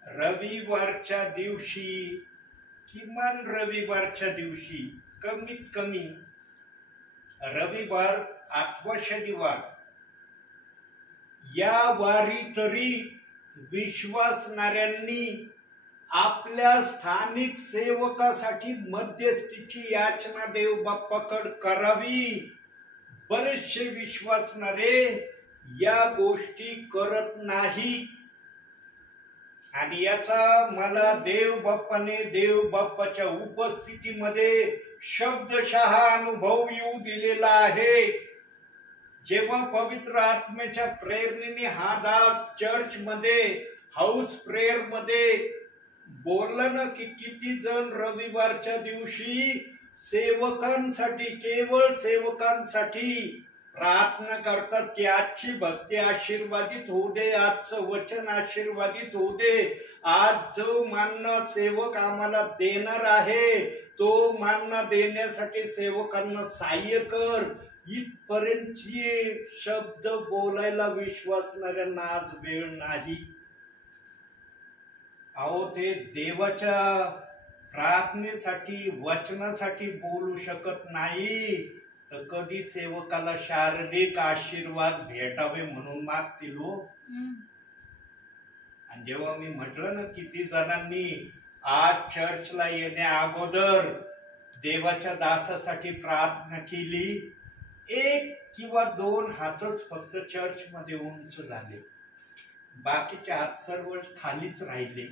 रविवारच्या दिवशी, किमान रविवारच्या दिवशी, कमीत कमी रविवार अथवा शनिवार या वारी तरी विश्वासणाऱ्यांनी आपल्या स्थानिक सेवकासाठी मध्यस्थीची याचना देव बाप्पाकडे करावी. बरेचसे विश्वासणारे या गोष्टी करत नाही आणि याचा मला देव बाप्पाच्या उपस्थितीमध्ये शब्दशः अनुभव येऊ दिलेला आहे. जेव्हा पवित्र आत्म्याच्या प्रेरणेने हा दास चर्च मध्ये, हाऊस प्रेयर मध्ये बोललं ना की किती जण रविवारच्या दिवशी सेवकांसाठी, केवळ सेवकांसाठी प्रार्थना करतात की आजची भक्ती आशीर्वादित होऊ दे, आजचं वचन आशीर्वादित होऊ दे, आज जो मानना सेवक आम्हाला देणार आहे तो मानना देण्यासाठी सेवकांना सहाय्य कर. इथपर्यंतचे शब्द बोलायला विश्वासणाऱ्यांना आज वेळ नाही. अहो, ते देवाच्या प्रार्थनेसाठी, वचनासाठी बोलू शकत नाही तर कधी सेवकाला शारीरिक आशीर्वाद भेटावे म्हणून मागतील हो. आणि जेव्हा मी म्हटलं ना किती जणांनी आज चर्चला येण्या अगोदर देवाच्या दासासाठी प्रार्थना केली, 1 किंवा 2 हातच फक्त चर्च मध्ये उंच झाले, बाकीचे हात सर्व खालीच राहिले.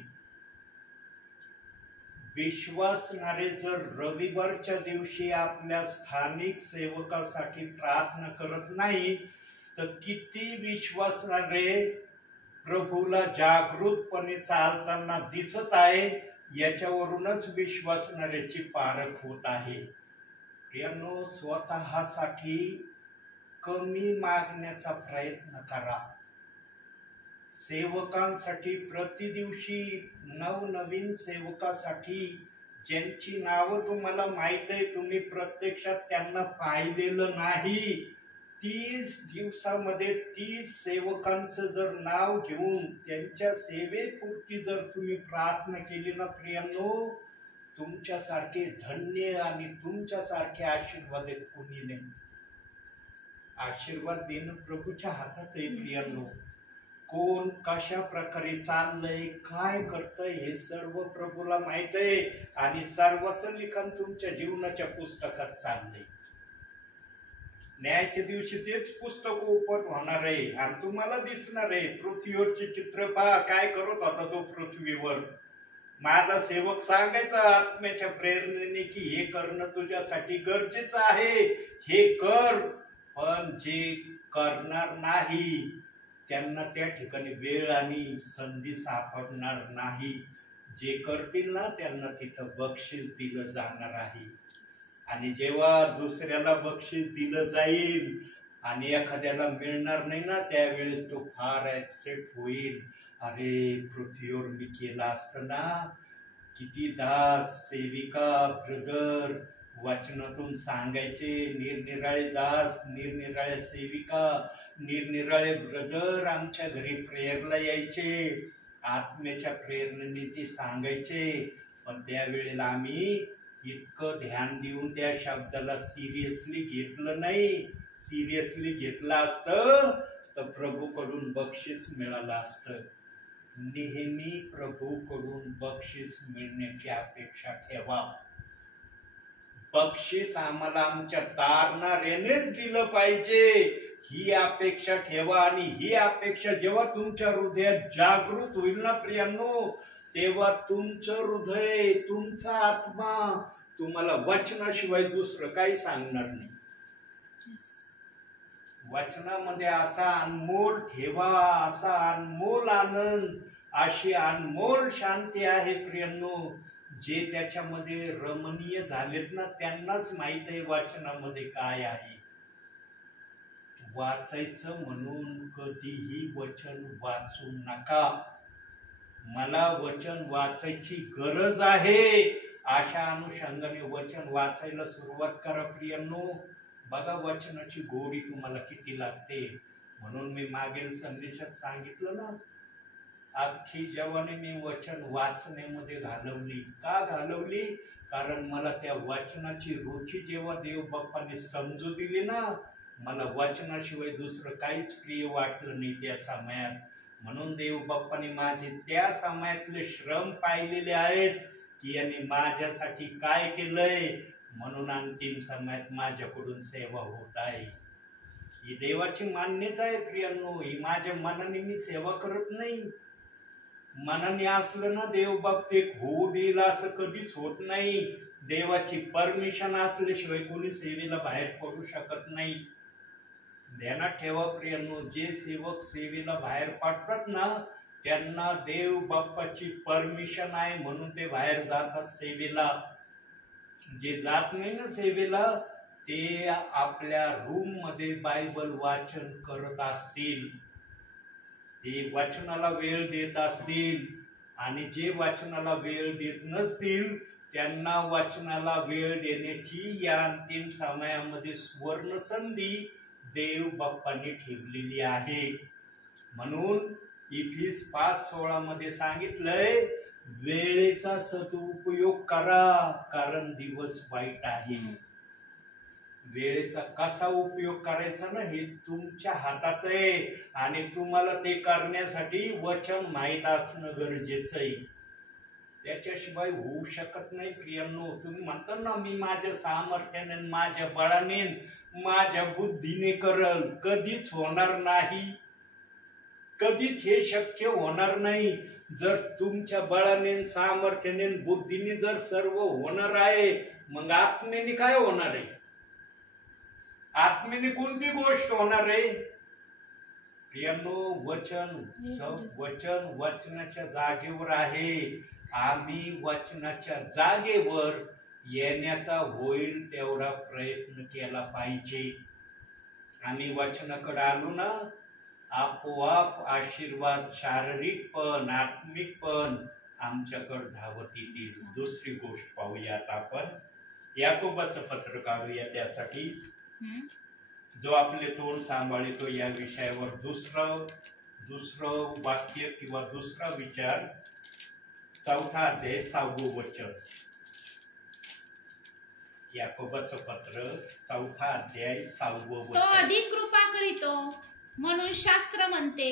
विश्वासणारे जर रविवारच्या दिवशी आपल्या स्थानिक सेवकासाठी प्रार्थना करत नाही तर किती विश्वासणारे प्रभूला जागृतपणे चालताना दिसत आहे याच्यावरूनच विश्वासणाऱ्याची पारख होत आहे. प्रियांनो, स्वतःसाठी कमी मागण्याचा प्रयत्न करा. सेवकांसाठी प्रतिदिवशी नवनवीन सेवकासाठी ज्यांची नावं तुम्हाला माहित आहे, तुम्ही प्रत्यक्षात त्यांना पाहिलेलं नाही, 30 दिवसामध्ये 30 सेवकांचं जर नाव घेऊन त्यांच्या सेवेपुरती जर तुम्ही प्रार्थना केली ना प्रियांनो, तुमच्यासारखे धन्य आणि तुमच्यासारखे आशीर्वादित कोणी नाही. आशीर्वाद देणं प्रभूच्या हातात आहे प्रियांनो. कोण कशा प्रकारे चाललंय, काय करतंय हे सर्व प्रभूला माहित आहे आणि सर्वांचं लिखाण तुमच्या जीवनाच्या पुस्तकात चाललंय. न्यायाच्या दिवशी तेच पुस्तक ओपन होणार आहे आणि तुम्हाला दिसणार आहे पृथ्वीवरचे चित्र. पहा काय करत होता तो पृथ्वीवर. माझा सेवक सांगायचा आत्म्याच्या प्रेरणेने की हे करणं तुझ्यासाठी गरजेचं आहे, हे कर. पण जे करणार नाही त्यांना त्या ठिकाणी वेळ आणि संधी सापडणार नाही. जे करतील ना त्यांना तिथं बक्षीस दिलं जाणार आहे. आणि जेव्हा दुसऱ्याला बक्षीस दिलं जाईल आणि एखाद्याला मिळणार नाही ना, त्यावेळेस तो फार ॲक्सेप्ट होईल. अरे, पृथ्वीवर मी केला असतं ना. किती दास, सेविका, ब्रदर वचनातून सांगायचे, निरनिराळे दास, निरनिराळे सेविका, निरनिराळे ब्रदर आमच्या घरी प्रेयरला यायचे, आत्म्याच्या प्रेरणेने ते सांगायचे. पण त्यावेळेला आम्ही इतकं ध्यान देऊन त्या शब्दाला सिरियसली घेतलं नाही. सिरियसली घेतलं असतं तर प्रभूकडून बक्षीस मिळालं असतं. नेहमी प्रभूकडून बक्षीस मिळण्याची अपेक्षा ठेवा. बक्षीस आम्हाला आमच्या तारणाऱ्यानेच दिलं पाहिजे ही अपेक्षा ठेवा. आणि ही अपेक्षा जेव्हा तुमच्या हृदयात जागृत होईल ना प्रियांनो, तेव्हा तुमचं हृदय, तुमचा आत्मा तुम्हाला वचनाशिवाय दुसरं काही सांगणार नाही. वचनामध्ये असा अनमोल ठेवा, असा अनमोल आनंद, अशी अनमोल शांती आहे प्रियांनो. जे त्याच्यामध्ये रमणीय झालेत ना त्यांनाच माहित आहे वचनामध्ये काय आहे. वाचायचं म्हणून कधीही वचन वाचू नका. मला वचन वाचायची गरज आहे अशा अनुषंगाने वचन वाचायला सुरुवात करा प्रियांनो. बघा वचनाची गोडी तुम्हाला किती लागते. म्हणून मी मागील संदेशात सांगितलं ना, अख्खी जवानी मी वचन वाचण्यामध्ये घालवली. का घालवली? कारण मला त्या वचनाची रुची जेव्हा देव बाप्पाने समजू दिली ना, मला वचनाशिवाय दुसरं काहीच प्रिय वाटलं नाही त्या समयात. म्हणून देव बाप्पाने माझे त्या समयातले श्रम पाहिलेले आहेत की यांनी माझ्यासाठी काय केलंय. म्हणून अंतिम समयात माझ्याकडून सेवा होत आहे. ही देवाची मान्यता आहे प्रियांनो. ही माझ्या मनाने मी सेवा करत नाही. मनाने असलं ना देव बाप्पा होऊ देईल असं कधीच होत नाही. देवाची परमिशन असल्याशिवाय कोणी सेवेला बाहेर पडू शकत नाही. ध्यानात ठेवा प्रियांनो, जे सेवक सेवेला बाहेर पडतात ना त्यांना देव बाप्पाची परमिशन आहे म्हणून ते बाहेर जातात सेवेला. जे जात नाही ना सेवेला ते आपल्या रूम मध्ये बायबल वाचन करत असतील, ते वचनाला वेळ देत असतील. आणि जे वचनाला वेळ देत नसतील त्यांना वचनाला वेळ देण्याची या अंतिम समयामध्ये सुवर्ण संधी देव बाप्पांनी ठेवलेली आहे. म्हणून इफिस 5:16 मध्ये सांगितलंय, वेळेचा सदुपयोग करा कारण दिवस वाईट आहे. वेळेचा कसा उपयोग करायचा ना हे तुमच्या हातात आहे. आणि तुम्हाला ते करण्यासाठी वचन माहीत असणं गरजेचं आहे. त्याच्याशिवाय होऊ शकत नाही प्रियांनो. तुम्ही म्हणता ना मी माझ्या सामर्थ्याने, माझ्या बळाने, माझ्या बुद्धीने करल. कधीच होणार नाही. कधीच हे शक्य होणार नाही. जर तुमच्या बळाने, सामर्थ्याने, बुद्धीने जर सर्व होणार आहे मग आत्मेने काय होणार आहे? आत्मेने कोणती गोष्ट होणार आहे? प्रियांनो, वचन वचनाच्या जागेवर आहे. आम्ही वचनाच्या जागेवर येण्याचा होईल तेवढा प्रयत्न केला पाहिजे. आम्ही वचनाकडे आलो ना आपोआप आशीर्वाद शारीरिक पण आत्मिक पण आमच्याकडे धावत येतील. दुसरी गोष्ट पाहूयात आपण. याकोबाचं पत्र काढूया. त्यासाठी जो आपले तोंड सांभाळतो या विषयावर दुसरं वाक्य किंवा दुसरा विचार, 4था अध्याय 6वं वचन. याकोबाचं पत्र 4था अध्याय 6वं वचन. तो अधिक कृपा करीतो म्हणून शास्त्र म्हणते,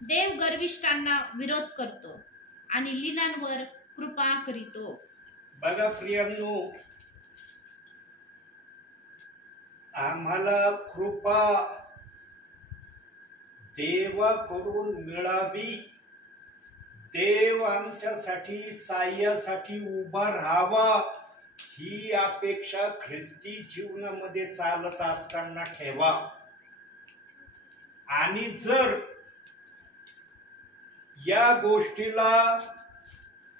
देव गर्विष्ठांना विरोध करतो आणि लीनांवर कृपा करीतो. बघा प्रियांनो, आम्हाला कृपा देवाकडून मिळावी. देव आमच्यासाठी साह्यासाठी उभा राहावा ही अपेक्षा ख्रिस्ती जीवनामध्ये चालत असताना ठेवा. आणि जर या गोष्टीला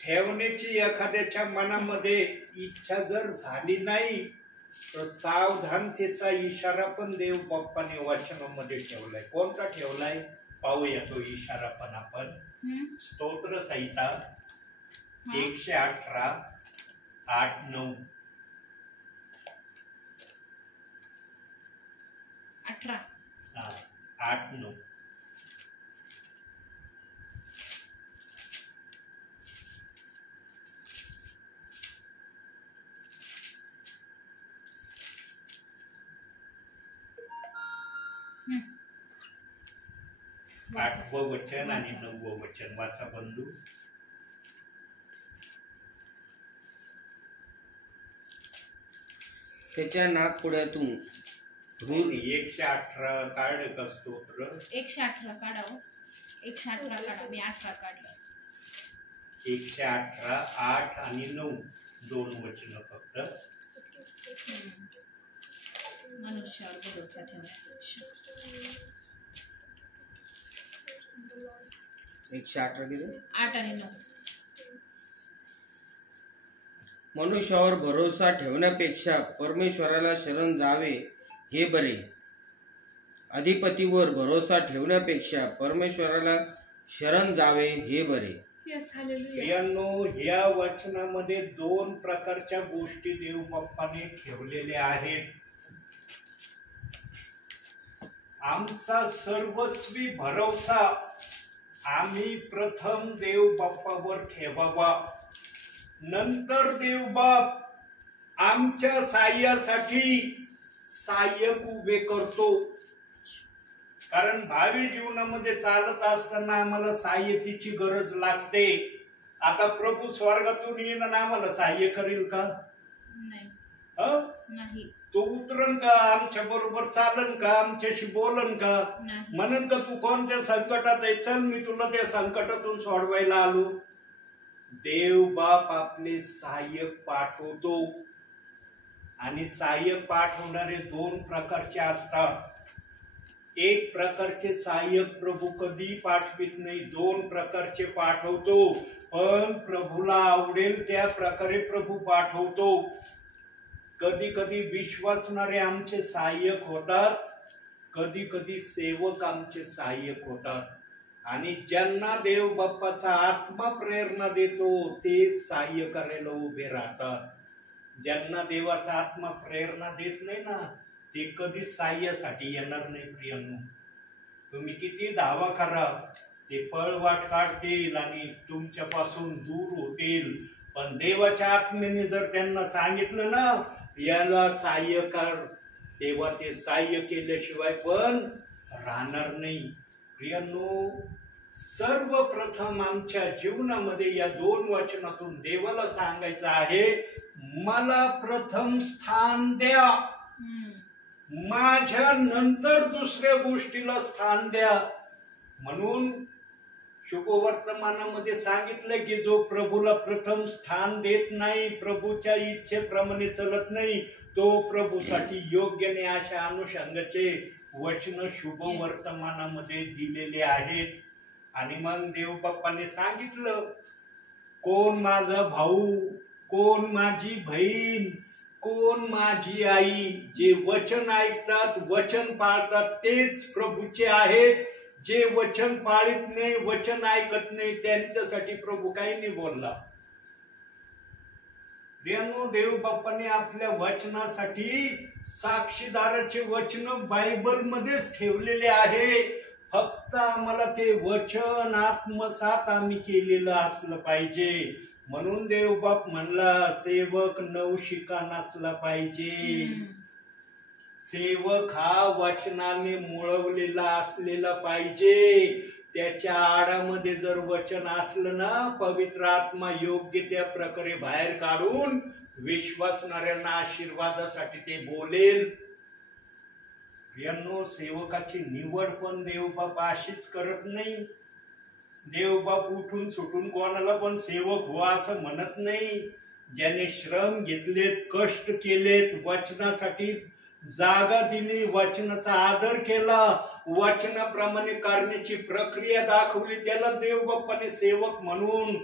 ठेवण्याची एखाद्याच्या मनामध्ये इच्छा जर झाली नाही तर सावधानतेचा इशारा पण देव बाप्पाने वचनामध्ये ठेवलाय. कोणता ठेवलाय पाहूया तो इशारा पण आपण. स्तोत्र संहिता 118 8-9. 8-9. वाचा. 8वं वचन आणि वाचा. 9वं वचन वाचा बंधू. त्याच्या नाकपुड्यातून धूर 118 काढ का स्तोत्र. 118 काढा हो. 118 काढा. मी 18 काढलं. 118 8 आणि 9 दोन वचन फक्त. मनुष्यावर भरोसा ठेवण्यापेक्षा. 118 किती? 8 आणि 9. मनुष्यावर भरोसा ठेवण्यापेक्षा परमेश्वराला शरण जावे हे बरे. अधिपतीवर भरोसा ठेवण्यापेक्षा परमेश्वराला शरण जावे हे बरे. Yes, hallelujah. प्रियांनो, ह्या वचनामध्ये दोन प्रकारच्या गोष्टी देव बाप्पाने ठेवलेल्या आहेत. आमचा सर्वस्वी भरोसा आम्ही प्रथम देव बाप्पावर ठेवावा. नंतर देव बाप आमच्या साह्यासाठी सहाय्यक उभे करतो. कारण भावी जीवनामध्ये चालत असताना आम्हाला सहाय्यतेची गरज लागते. आता प्रभू स्वर्गातून येईन आणि आम्हाला सहाय्य करेल का? नाही. तो उतरण का? आमच्या बरोबर चालन का? आमच्याशी बोलन का? म्हणून का तू कोणत्या संकटात आहे, चल मी तुला त्या संकटातून सोडवायला आलो. देव बाप आपले सहाय्यक पाठवतो. आणि सहाय्यक पाठवणारे दोन प्रकारचे असतात. एक प्रकारचे सहाय्यक प्रभू कधी पाठवित नाही, दोन प्रकारचे पाठवतो. पण प्रभूला आवडेल त्या प्रकारे प्रभू पाठवतो. कधी कधी विश्वासणारे आमचे सहाय्यक होतात, कधी कधी सेवक आमचे सहाय्यक होतात. आणि ज्यांना देव बाप्पाचा आत्मा प्रेरणा देतो ते सहाय्य करायला उभे राहतात. ज्यांना देवाचा आत्मा प्रेरणा देत नाही ना, ते कधीच सहाय्यासाठी येणार नाही. प्रियांनो, तुम्ही किती धावा करा, ते पळवाट काढतील आणि तुमच्यापासून दूर होतील. पण देवाच्या आत्म्याने जर त्यांना सांगितलं ना याला सहाय्य कर, तेव्हा ते सहाय्य केल्याशिवाय पण राहणार नाही. प्रियांनो, सर्वप्रथम आमच्या जीवनामध्ये या दोन वचनातून देवाला सांगायचं आहे, मला प्रथम स्थान द्या, माझ्या नंतर दुसऱ्या गोष्टीला स्थान द्या. म्हणून शुभवर्तमानामध्ये सांगितलं की जो प्रभूला प्रथम स्थान देत नाही, प्रभूच्या इच्छेप्रमाणे चलत नाही, तो प्रभूसाठी योग्य नाही. अशा अनुषंगाचे वचन शुभवर्तमानामध्ये दिलेले आहेत. आणि मग देव बाप्पाने सांगितलं, कोण माझा भाऊ, कोण माझी बहीण, कोण माझी आई, जे वचन ऐकतात, वचन पाळतात तेच प्रभूचे आहेत. जे वचन पाळीत नाही, वचन ऐकत नाही, त्यांच्यासाठी प्रभू काही नाही बोलला. प्रियांनो, देव बाप्पाने आपल्या वचनासाठी साक्षीदाराचे वचन बायबल मध्येच ठेवलेले आहे. फक्त आम्हाला ते वचन आत्मसात आम्ही केलेलं असलं पाहिजे. म्हणून देव बाप म्हणला, सेवक नवशिका नसला पाहिजे. सेवक हा वचनाने मुळवलेला असलेला पाहिजे. त्याच्या आडामध्ये जर वचन असलं ना, पवित्र आत्मा योग्य त्या प्रकारे बाहेर काढून विश्वासणाऱ्यांना आशीर्वादासाठी ते बोलेल. प्रियांनो, सेवकाची निवड पण देवबाप अशीच करत नाही. देवबाप उठून सुटून कोणाला पण सेवक हो असं म्हणत नाही. ज्याने श्रम घेतलेत, कष्ट केलेत, वचनासाठी जागा दिली, वचनाचा आदर केला, वचनाप्रमाणे करण्याची प्रक्रिया दाखवली, त्याला देवबाप्पाने सेवक म्हणून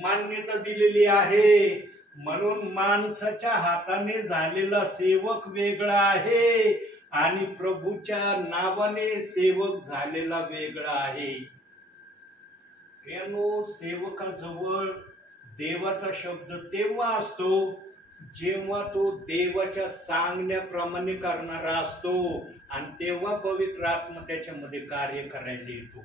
मान्यता दिलेली आहे. म्हणून माणसाच्या हाताने झालेला सेवक वेगळा आहे आणि प्रभूच्या नावाने सेवक झालेला वेगळा आहे. प्रियांनो, सेवकाजवळ देवाचा शब्द तेव्हा असतो जेव्हा तो देवाच्या सांगण्याप्रमाणे करणारा असतो, आणि तेव्हा पवित्र आत्मा त्याच्यामध्ये कार्य करायला येतो.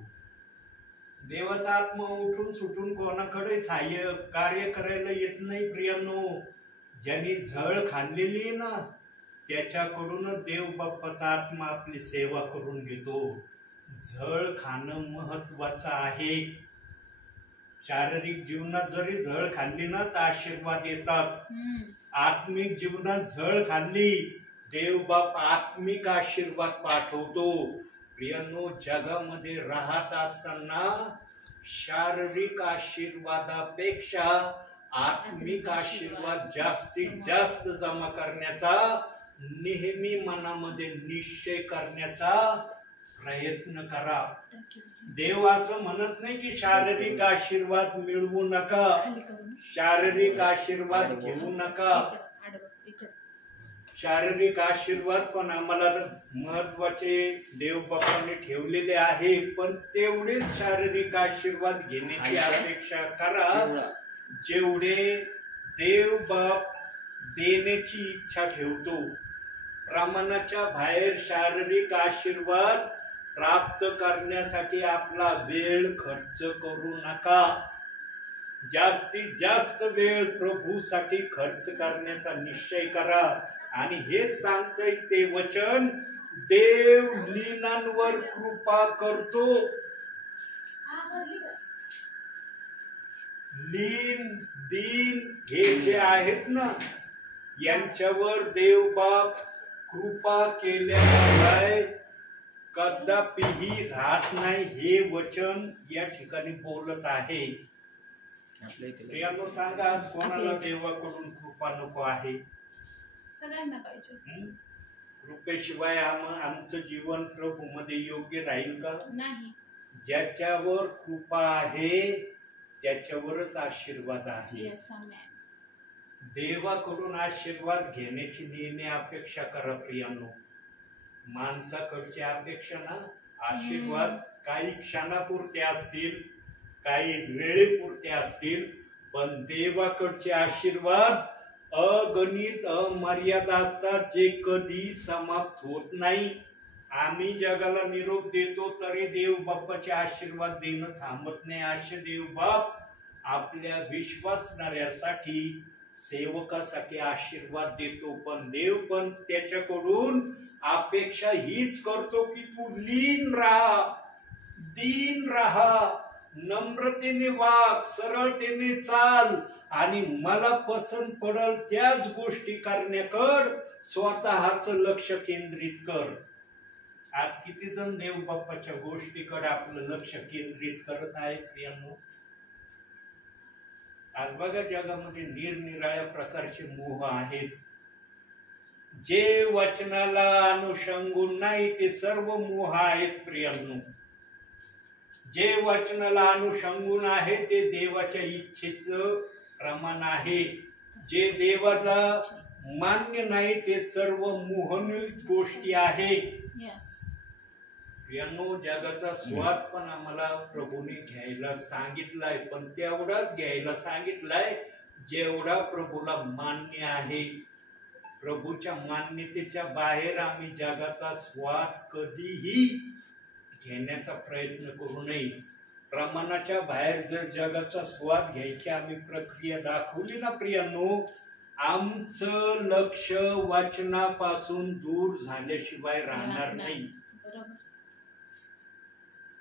देवाचा आत्मा उठून सुटून कोणाकडे सहाय्य कार्य करायला येत नाही. प्रियांनो, ज्यांनी झळ खाल्लेली ना त्याच्याकडूनच देव बाप्पाचा आत्मा आपली सेवा करून घेतो. झळ खाणं महत्वाचं आहे. शारीरिक जीवनात जरी झळ खाल्ली ना तर आशीर्वाद येतात. आत्मिक जीवनात झळ खाल्ली देव बाप आत्मिक आशीर्वाद पाठवतो. प्रियांनो, जगामध्ये राहत असताना शारीरिक आशीर्वादापेक्षा आत्मिक आशीर्वाद जास्तीत जास्त जमा करण्याचा नेहमी मनामध्ये निश्चय करण्याचा प्रयत्न करा. देव असं म्हणत नाही की शारीरिक आशीर्वाद मिळवू नका, शारीरिक आशीर्वाद घेऊ नका. शारीरिक आशीर्वाद पण आम्हाला महत्वाचे देव बापाने ठेवलेले आहे, पण तेवढेच शारीरिक आशीर्वाद घेण्याची अपेक्षा करा जेवढे देव बाप देण्याची इच्छा ठेवतो. प्रमाणाच्या बाहेर शारीरिक आशीर्वाद प्राप्त करण्यासाठी आपला वेळ खर्च करू नका. जास्तीत जास्त वेळ प्रभूसाठी खर्च करण्याचा निश्चय करा. आणि हे सांगतंय ते वचन, देव लीनांवर कृपा करतो. लीन दीन हे जे आहेत ना, यांच्यावर देव बाप कृपा केल्याशिवाय कदापिही राहत नाही. हे वचन या ठिकाणी बोलत आहे. प्रियांनो, सांगा आज कोणाला देवाकडून कृपा नको आहे? सगळ्यांना पाहिजे. कृपेशिवाय आमचं जीवन प्रभू मध्ये योग्य राहील का? नाही. ज्याच्यावर कृपा आहे त्याच्यावरच आशीर्वाद आहे. देवाकडून आशीर्वाद घेण्याची नेहमी अपेक्षा करा. प्रियांनो, माणसाकडची अपेक्षा ना, आशीर्वाद काही क्षणापुरते असतील, काही वेळेपुरते असतील, पण देवाकडचे आशीर्वाद अगणित अमर्याद असतात, जे कधी समाप्त होत नाही. आम्ही जगाला निरोप देतो तरी देव बाप्पाचे आशीर्वाद देणं थांबत नाही. असे देव बाप आपल्या विश्वासणाऱ्यासाठी, सेवकासाठी आशीर्वाद देतो. पण देव पण त्याच्याकडून अपेक्षा हीच करतो की तू लीन राहा, दीन राहा, नम्रतेने वाग, सरळतेने चाल आणि मला पसंत पडल त्याच गोष्टी करण्याकड स्वतःच लक्ष केंद्रित कर. आज किती जण देव बाप्पाच्या गोष्टीकडे आपलं लक्ष केंद्रित करत आहेत? प्रियांनो, आज बघा जगामध्ये निरनिराळ्या प्रकारचे मोह आहेत. जे वचनाला अनुषंगून नाही ते सर्व मोह आहेत. प्रियांनो, जे वचनाला अनुषंगून आहे ते देवाच्या इच्छेचं प्रमाण आहे. जे देवाला मान्य नाही ते सर्व मोहनीय गोष्टी आहेत. प्रियांनो, जगाचा स्वाद पण आम्हाला प्रभूने घ्यायला सांगितलाय, पण तेवढाच घ्यायला सांगितलाय जेवढा प्रभूला मान्य आहे. प्रभूच्या मान्यतेच्या बाहेर आम्ही जगाचा स्वाद कधीही घेण्याचा प्रयत्न करू नये. प्रमाणाच्या बाहेर जर जगाचा स्वाद घ्यायची आम्ही प्रक्रिया दाखवली ना प्रियांनो, आमचं लक्ष वाचनापासून दूर झाल्याशिवाय राहणार नाही.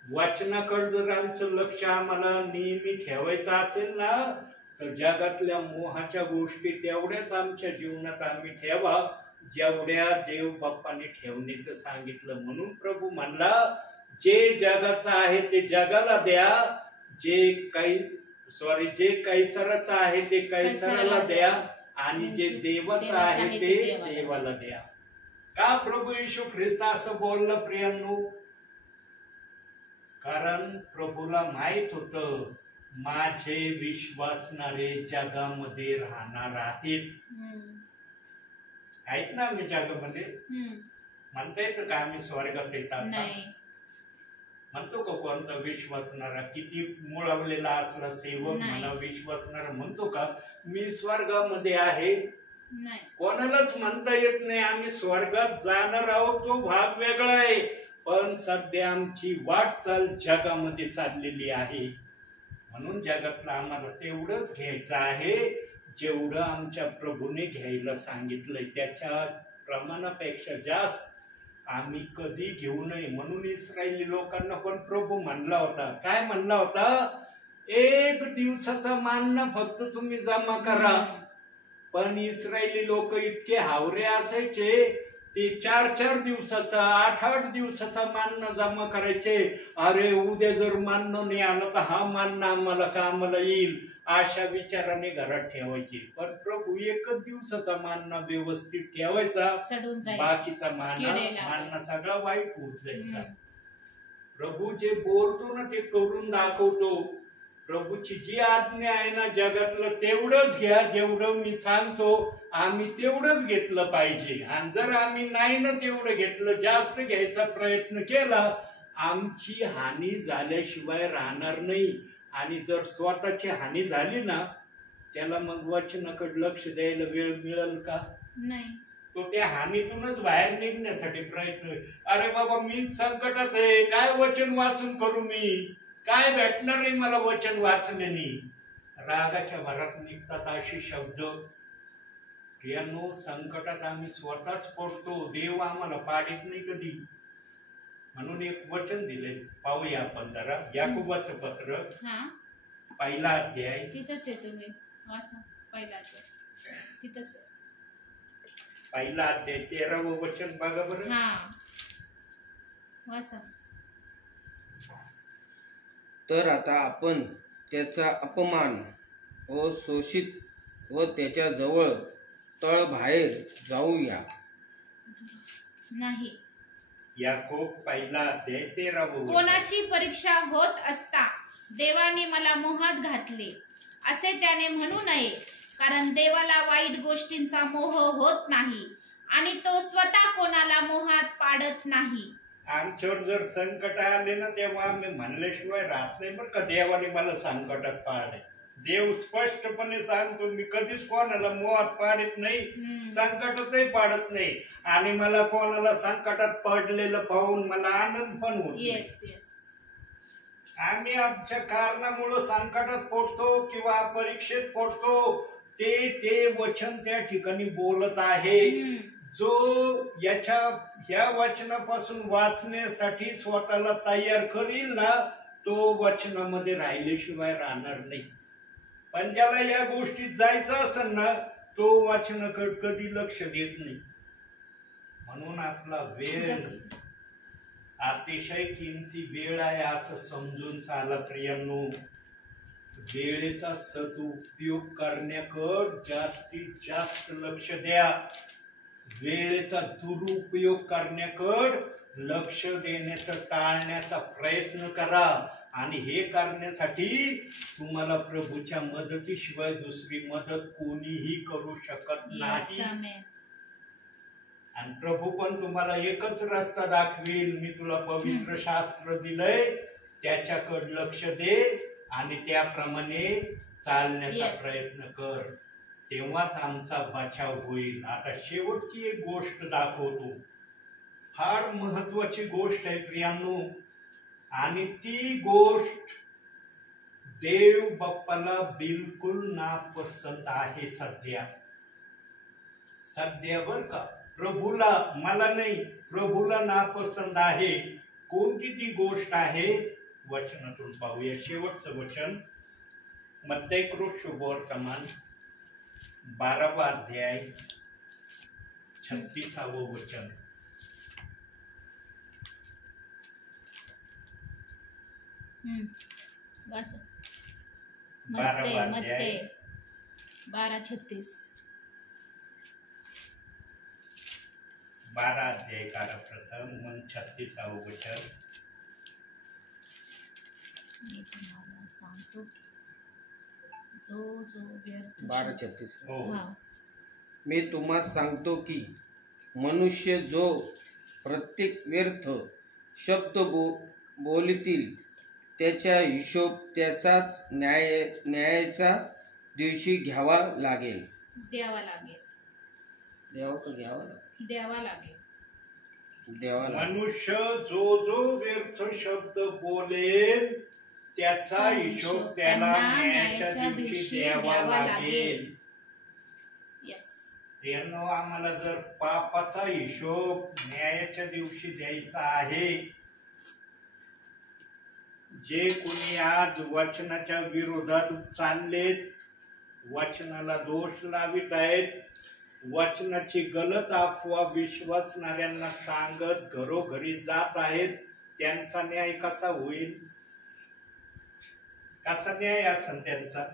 वाचनाकडे जर आमचं लक्ष आम्हाला नेहमी ठेवायचं असेल ना, तर जगातल्या मोहाच्या गोष्टी तेवढ्याच आमच्या जीवनात आम्ही ठेवा जेवढ्या देव बाप्पाने ठेवण्याचं सांगितलं. म्हणून प्रभू म्हणला, जे जगाचं आहे ते जगाला द्या, जे कैसराचं आहे ते कैसराला द्या, आणि जे देवाचं आहे ते देवाला द्या. का प्रभू येशू ख्रिस्त असं बोलला प्रियांनो? कारण प्रभूला माहित होतं माझे विश्वासणारे जगामध्ये राहणार आहेत. आहेत ना आम्ही जगामध्ये? म्हणता येतं का आम्ही स्वर्गात येतात? म्हणतो का कोणता विश्वासणारा, किती मुळवलेला असला सेवक म्हणा, विश्वासणारा म्हणतो का मी स्वर्गामध्ये आहे? कोणालाच म्हणता येत नाही. आम्ही स्वर्गात जाणार आहोत तो भाग वेगळा आहे, पण सध्या आमची वाटचाल जगामध्ये चाललेली आहे. म्हणून जगातलं आम्हाला तेवढंच घ्यायचं आहे जेवढं आमच्या प्रभूने घ्यायला सांगितलंय. त्याच्या प्रमाणापेक्षा जास्त आम्ही कधी घेऊ नये. म्हणून इस्रायली लोकांना पण प्रभू म्हणला होता, काय म्हणला होता, 1 दिवसाचा मानना फक्त तुम्ही जमा करा. पण इस्रायली लोक इतके हावरे असायचे, ते 4-4 दिवसाचा 8-8 दिवसाचा मानना जमा करायचे. अरे उद्या जर मानणं नाही आलं तर हा मानना आम्हाला कामाला येईल, अशा विचाराने घरात ठेवायचे. पण प्रभू 1 दिवसाचा मानना व्यवस्थित ठेवायचा, सडून जायचं, बाकीचा मानना सगळा वाईट होत जायचा. प्रभू जे बोलतो ना ते करून दाखवतो. प्रभूची जी आज्ञा आहे ना जगातलं तेवढंच घ्या, जेवढं मी सांगतो आम्ही तेवढंच घेतलं पाहिजे. आणि जर आम्ही नाही ना तेवढं घेतलं, जास्त घ्यायचा प्रयत्न केला, आमची हानी झाल्याशिवाय राहणार नाही. आणि जर स्वतःची हानी झाली ना, त्याला मग वचनाकडे लक्ष द्यायला वेळ मिळेल का? नाही. तो त्या हानीतूनच बाहेर निघण्यासाठी प्रयत्न. अरे बाबा मी संकटात आहे, काय वचन वाचून करू मी, काय भेटणार नाही मला वचन वाचल्याने. रागाच्या भरात निघतात अशी शब्द. प्रियांनो, संकटात आम्ही स्वतःच पडतो, देव आम्हाला पाडीत नाही कधी. म्हणून एक वचन दिले, पाहूया आपण जरा. याकोबाचं पत्र, 1 अध्याय. तिथंच आहे, तुम्ही वाचा 1 अध्याय, तिथंच 1 अध्याय 13वं वचन बघा बरं. वाचा. तर आता आपण त्याचा अपमान व शोषित व त्याच्या जवळ तळ बाहेर जाऊया नाही. याकोब 1 अध्याय 13वं वचन. कोणाची परीक्षा होत असता देवाने मला मोहात घातले असे त्याने म्हणू नये, कारण देवाला वाईट गोष्टींचा मोह होत नाही आणि तो स्वतः कोणाला मोहात पाडत नाही. आमच्यावर जर संकट आले ना, तेव्हा आम्ही म्हणल्याशिवाय राहत नाही बरं का, देवाने मला संकटात पाडले. देव स्पष्टपणे सांगतो, मी कधीच कोणाला मोहात पाडत नाही, संकटातही पाडत नाही. आणि मला कोणाला संकटात पडलेलं पाहून मला आनंद पण होतो. आम्ही आमच्या कारणामुळे संकटात पडतो किंवा परीक्षेत पडतो, ते वचन त्या ठिकाणी बोलत आहे. जो ह्या वचनापासून वाचण्यासाठी स्वतःला तयार करील ना, तो वचनामध्ये राहिल्याशिवाय राहणार नाही. पण ज्याला या गोष्टीत जायचं असेल ना, तो वचनाकडे कधी लक्ष देत नाही. म्हणून आपला वेळ अतिशय किमती वेळ आहे असं समजून चाला प्रियांनो. वेळेचा सदुपयोग करण्याकडे जास्तीत जास्त लक्ष द्या. वेळेचा दुरुपयोग करण्याकडे लक्ष देण्याचं टाळण्याचा प्रयत्न करा. आणि हे करण्यासाठी तुम्हाला प्रभूच्या मदतीशिवाय दुसरी मदत कोणीही करू शकत नाही. आणि प्रभू पण तुम्हाला एकच रस्ता दाखवेल, मी तुला पवित्र शास्त्र दिलंय, त्याच्याकडे लक्ष दे आणि त्याप्रमाणे चालण्याचा प्रयत्न कर, तेव्हाच आमचा बचाव होईल. आता शेवटची एक गोष्ट दाखवतो, फार महत्वाची गोष्ट आहे प्रियांनो. आणि ती गोष्ट देव बाप्पाला बिलकुल नापसंत आहे सध्या बर का. प्रभूला, मला नाही, प्रभूला नापसंत आहे. कोणती ती गोष्ट आहे वचनातून पाहूया. शेवटचं वचन मत्तैकृत शुभवर्तमान 12वा अध्याय 36वं वचन. वाचा. 12वा अध्याय 12:36. 12 अध्याय काढा प्रथम, मग 36वं वचन. मी तुम्हाला सांगतो जो व्यर्थ 12:36. हो. मी तुम्हाला सांगतो की मनुष्य जो प्रत्येक व्यर्थ शब्द बोलतील त्याचा हिशोब त्याचाच न्यायाच्या दिवशी द्यावा लागेल. मनुष्य जो व्यर्थ शब्द बोलेल त्याचा हिशोब त्याला न्यायाच्या दिवशी द्यावा लागेल. प्रियांनो, आम्हाला जर पापाचा हिशोब न्यायाच्या दिवशी द्यायचा आहे, जे कोणी आज वचनाच्या विरोधात चाललेत, वचनाला दोष लावित आहेत, वचनाची गलत अफवा विश्वासणाऱ्यांना सांगत घरोघरी जात आहेत, त्यांचा न्याय कसा होईल? कसा न्याय असेल त्यांचा?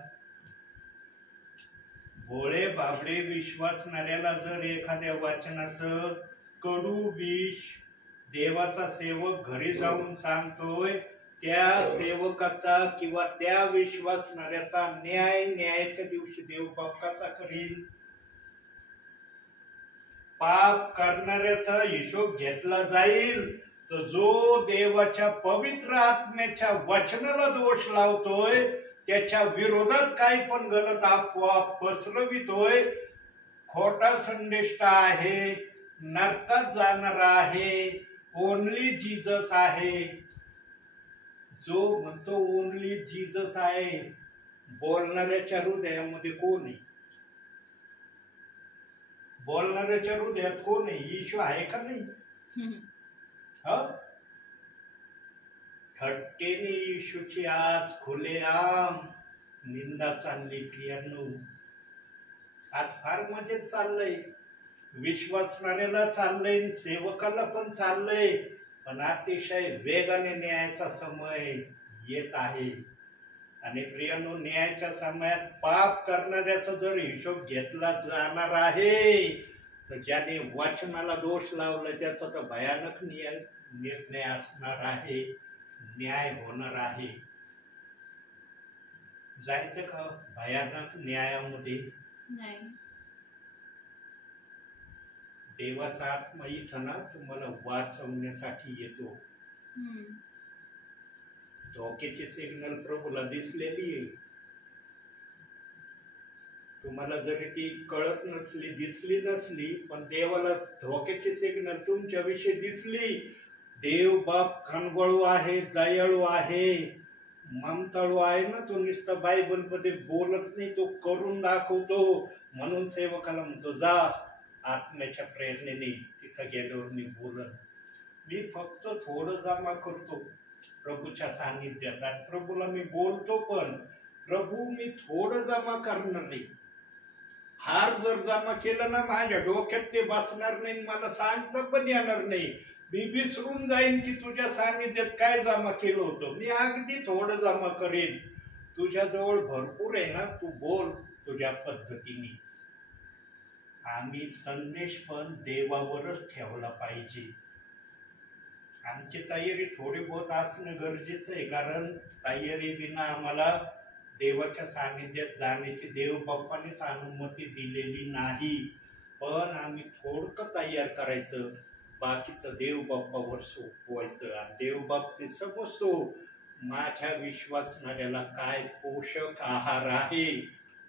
भोळे बाबडे विश्वासणाऱ्याला जर एखाद्या वचनाचं कडू विष देवाचा सेवक घरी जाऊन सांगतोय, त्या सेवकाचा किंवा त्या विश्वासणाऱ्याचा न्यायाच्या दिवशी देव बाप कसा करील? पाप करणाऱ्याचा हिशोब घेतला जाईल, तर जो देवाच्या पवित्र आत्म्याच्या वचनाला दोष लावतोय, त्याच्या विरोधात काही पण गलत अफवा पसरवितोय, खोटा संदेश आहे, नरकात जाणार आहे, ओनली जीसस आहे, जो म्हणतो ओनली जीसस आहे, बोलणाऱ्याच्या हृदयामध्ये कोण आहे? बोलणाऱ्याच्या हृदयात कोण आहे? येशू आहे का नाही? थट्टेने येशूची आज खुलेआम निंदा चालली. प्रियांनो, आज फार मजेत चाललंय, विश्वासणाऱ्याला चाललंय, सेवकाला पण चाललंय, पण अतिशय वेगाने न्यायाचा समय येत आहे. आणि प्रियांनो, न्यायाच्या समयात पाप करणाऱ्याचा जर हिशोब घेतला जाणार आहे, तर ज्याने वचनाला दोष लावला त्याचा तर भयानक निर्णय असणार आहे, न्याय होणार आहे. जायचं का भयानक न्यायामध्ये? नाही. देवाचा आत्मा इथं ना तुम्हाला वाचवण्यासाठी येतो. धोक्याची सिग्नल प्रभूला दिसलेली आहे. तुम्हाला जरी ती कळत नसली, दिसली नसली, पण देवाला धोक्याची सिग्नल तुमच्याविषयी दिसली. देव बाप कणगोळू आहे, दयाळू आहे, ममताळू आहे ना. तो नुसतं बायबल मध्ये बोलत नाही, तो करून दाखवतो. म्हणून सेवकाला म्हणतो, जा आत्म्याच्या प्रेरणेने तिथं गेल्यावर मी बोलन. मी फक्त थोडं जमा करतो प्रभूच्या सान्निध्यात, आणि प्रभूला मी बोलतो, पण प्रभू मी थोडं जमा करणार नाही. फार जर जमा केलं ना, माझ्या डोक्यात ते बसणार नाही, मला सांगता पण येणार नाही. मी विसरून जाईन की तुझ्या सान्निध्यात काय जमा केलं होतं. मी अगदी थोडं जमा करेन. तुझ्याजवळ भरपूर आहे ना, तू बोल तुझ्या पद्धतीने. आम्ही संदेश पण देवावरच ठेवला पाहिजे. आमची तयारी थोडी बहुत असणं गरजेचं आहे, कारण तयारी विना आम्हाला देवाच्या सानिध्यात जाण्याची देव बाप्पानेच अनुमती दिलेली नाही. पण आम्ही थोडकं तयार करायचं, बाकीचं देव बाप्पावर सोपवायचं. आणि देव बाप ते समजतो माझ्या विश्वासणाऱ्याला काय पोषक आहार आहे.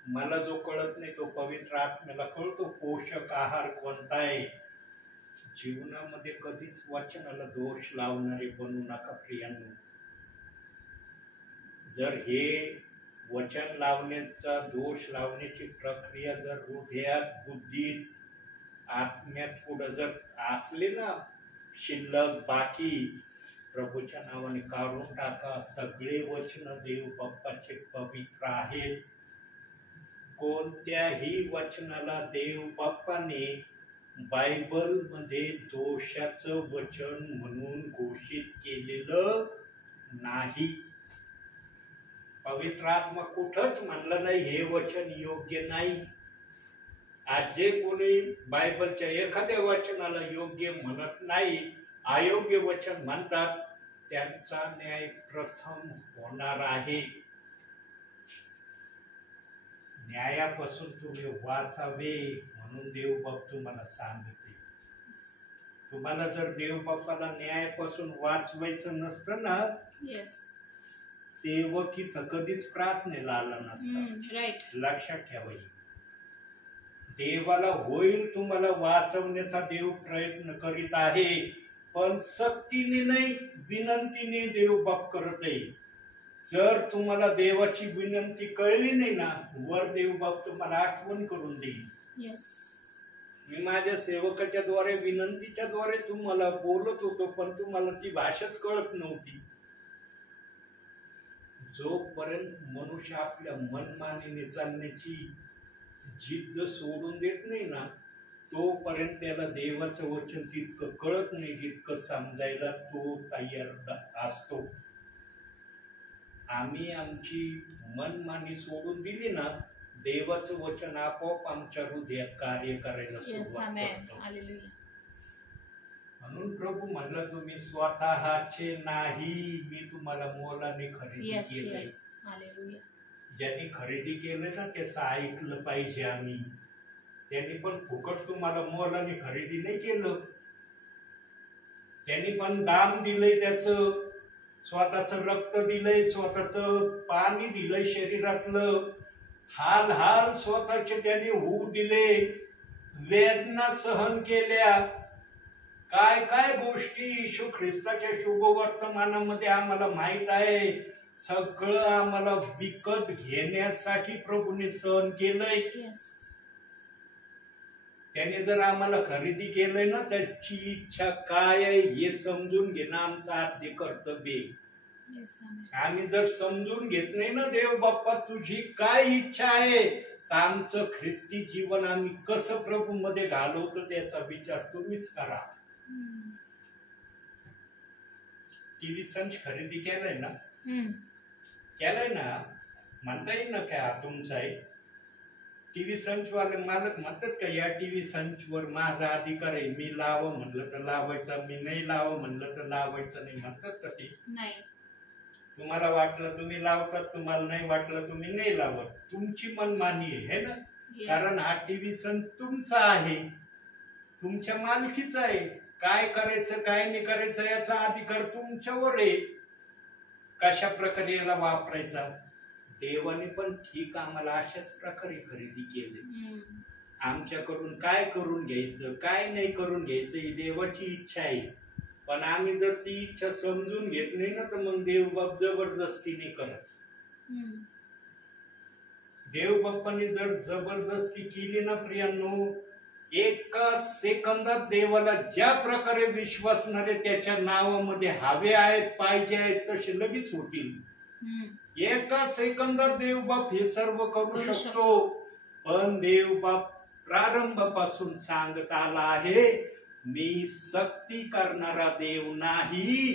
मला जो कळत नाही तो पवित्र आत्म्याला कळतो पोषक आहार कोणता आहे. जीवनामध्ये कधीच वचनाला दोष लावणारे बनू नका प्रियांनो. जर हे वचन लावण्याचा, दोष लावण्याची प्रक्रिया जर हृदयात, बुद्धीत, आत्म्यात पुढे जर असले ना शिल्लक बाकी, प्रभूच्या नावाने काढून टाका. सगळे वचन देव बाप्पाचे पवित्र आहेत. कोणत्याही वचनाला देव बाप्पाने बायबल मध्ये दोषाचं वचन म्हणून घोषित केलेलं नाही. पवित्र आत्मा कुठंच म्हणलं नाही हे वचन योग्य नाही. आज जे कोणी बायबलच्या एखाद्या वचनाला योग्य म्हणत नाही, अयोग्य वचन म्हणतात, त्यांचा न्याय प्रथम होणार आहे. न्यायापासून तुम्ही वाचावे म्हणून देव बाप तुम्हाला सांगते. तुम्हाला जर देव बाप्पाला न्यायापासून वाचवायचं नसतं ना, सेवक इथं कधीच प्रार्थनेला आला नसता. लक्षात ठेवायचं. देवाला होईल तुम्हाला वाचवण्याचा देव प्रयत्न करीत आहे, पण सक्तीने नाही, विनंतीने देव बाप करत आहे. जर तुम्हाला देवाची विनंती कळली नाही ना, वर देव बाप तुम्हाला आठवण करून देईल. मी माझ्या सेवकाच्या द्वारे विनंतीच्या द्वारे तुम्हाला बोलत होतो, पण तुम्हाला ती भाषाच कळत नव्हती. जोपर्यंत मनुष्य आपल्या मनमानीने चालण्याची जिद्द सोडून देत नाही ना, तोपर्यंत त्याला देवाचं वचन तितकं कळत नाही जितकं समजायला तो तयार असतो. आम्ही आमची मनमानी सोडून दिली ना, देवाचं वचन आपोआप आमच्या हृदयात कार्य करायला येस सुरुवात आमेन करतो. हालेलुया. म्हणून प्रभू म्हणलं, तुम्ही स्वतःचे नाही, मी तुम्हाला मोलाने खरेदी येस केलंय. Yes hallelujah. ज्यांनी खरेदी केलं ना त्याचं ऐकलं पाहिजे आम्ही. त्यांनी पण फुकट तुम्हाला मोलाने खरेदी नाही केलं. त्यांनी पण दाम दिलंय, त्याचं स्वतःचं रक्त दिलंय, स्वतःचं पाणी दिलंय शरीरातलं, हाल हाल स्वतःचे त्यांनी होऊ दिले, वेदना सहन केल्या. काय काय गोष्टी येशू ख्रिस्ताच्या शुभवर्तमानामध्ये आम्हाला माहित आहे. सगळं आम्हाला विकत घेण्यासाठी प्रभूने सहन केलंय. येस त्याने जर आम्हाला खरेदी केलंय ना, त्याची इच्छा काय आहे हे समजून घेणं आमचं आद्य कर्तव्य आहे. येस आमेन. आम्ही जर समजून घेत नाही ना, देव बाप्पा तुझी काय इच्छा आहे, तर आमचं ख्रिस्ती जीवन आम्ही कसं प्रभू मध्ये घालवतो त्याचा विचार तुम्हीच करा. टीव्ही संच खरेदी केलाय ना, केलाय ना, म्हणता येईल ना काय हा तुमचा आहे. टीव्ही संच वाले मालक म्हणतात का या टीव्ही संच वर माझा अधिकार आहे, मी लावं म्हणलं तर लावायचा, मी नाही लावं म्हणलं तर लावायचं नाही, म्हणतात का ते? नाही. तुम्हाला वाटलं तुम्ही लावतात, तुम्हाला नाही वाटलं तुम्ही नाही लावत. तुमची मनमानी आहे ना. Yes. कारण हा टीव्ही संच तुमचा आहे, तुमच्या मालकीचा आहे. काय करायचं काय नाही करायचं याचा अधिकार तुमच्यावर आहे. कशा प्रकारे याला वापरायचा. देवाने पण ठीक आम्हाला अशाच प्रकारे खरेदी केली. आमच्याकडून काय करून घ्यायचं काय नाही करून घ्यायचं ही देवाची इच्छा आहे. पण आम्ही जर ती इच्छा समजून घेत नाही ना, तर मग देवबाप जबरदस्तीने करत. देवबाप्पाने जर जबरदस्ती केली ना प्रियांनो, एका सेकंदात देवाला ज्या प्रकारे विश्वासणारे त्याच्या नावामध्ये हवे आहेत पाहिजे आहेत तसे लगेच होतील. एका सेकंदात देवबाप हे सर्व करू शकतो. पण देवबाप प्रारंभापासून सांगत आला आहे, मी सक्ती करणारा देव नाही,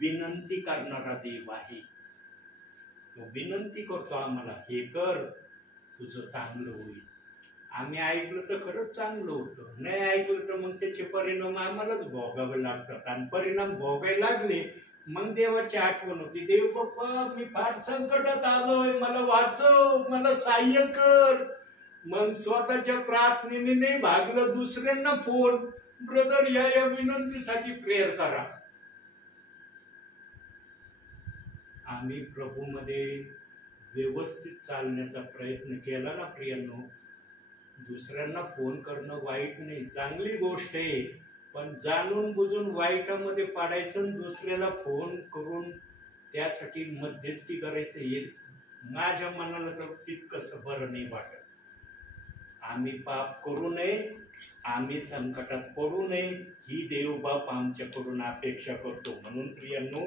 विनंती करणारा देव आहे. तो विनंती करतो आम्हाला, हे कर तुझं चांगलं होईल. आम्ही ऐकलं तर खरंच चांगलं होतं, नाही ऐकलं तर मग त्याचे परिणाम आम्हालाच भोगावे लागतात. आणि परिणाम भोगायला लागले मग देवाची आठवण होती, देव बाप्पा मी फार संकटात आलोय, मला वाचव, मला सहाय्य कर. मग स्वतःच्या प्रार्थनेने नाही भागलं, दुसऱ्यांना फोन, ब्रदर या विनंतीसाठी प्रेयर करा. आम्ही प्रभूमध्ये व्यवस्थित चालण्याचा प्रयत्न केला ना प्रियांनो, दुसऱ्यांना फोन करणं वाईट नाही, चांगली गोष्ट आहे. पण जाणून बुजून वाईटामध्ये पाडायचं आणि दुसऱ्याला फोन करून त्यासाठी मध्यस्थी करायचं हे माझ्या मनाला तर तितकंसं बरं नाही वाटत. आम्ही पाप करू नये, आम्ही संकटात पडू नये ही देवबाप आमच्याकडून अपेक्षा करतो. म्हणून प्रियांनो,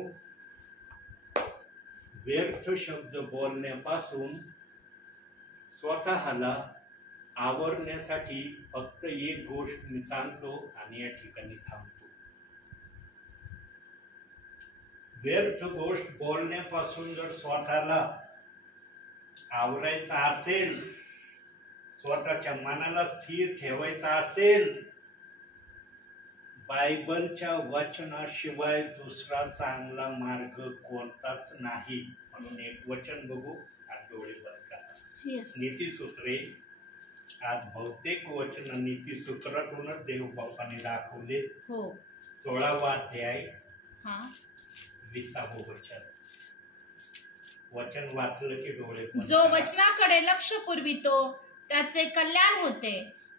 व्यर्थ शब्द बोलण्यापासून स्वतःला आवरण्यासाठी फक्त एक गोष्ट मी सांगतो आणि या ठिकाणी थांबतो. व्यर्थ गोष्ट बोलण्यापासून जर स्वतःला आवरायचं असेल, स्वतःच्या मनाला स्थिर ठेवायचं असेल, बायबलच्या वचनाशिवाय दुसरा चांगला मार्ग कोणताच नाही. म्हणून एक वचन बघू आणि डोळे बंद करा. नीतिसूत्रे, आज बहुतेक वचन नीतिसूत्रातूनच देवबापाने दाखवले. 16वा अध्याय 20वे वचन. वचन वाचलं की डोळे बंद जो करा. वचनाकडे लक्ष पुरवितो त्याचे कल्याण होते,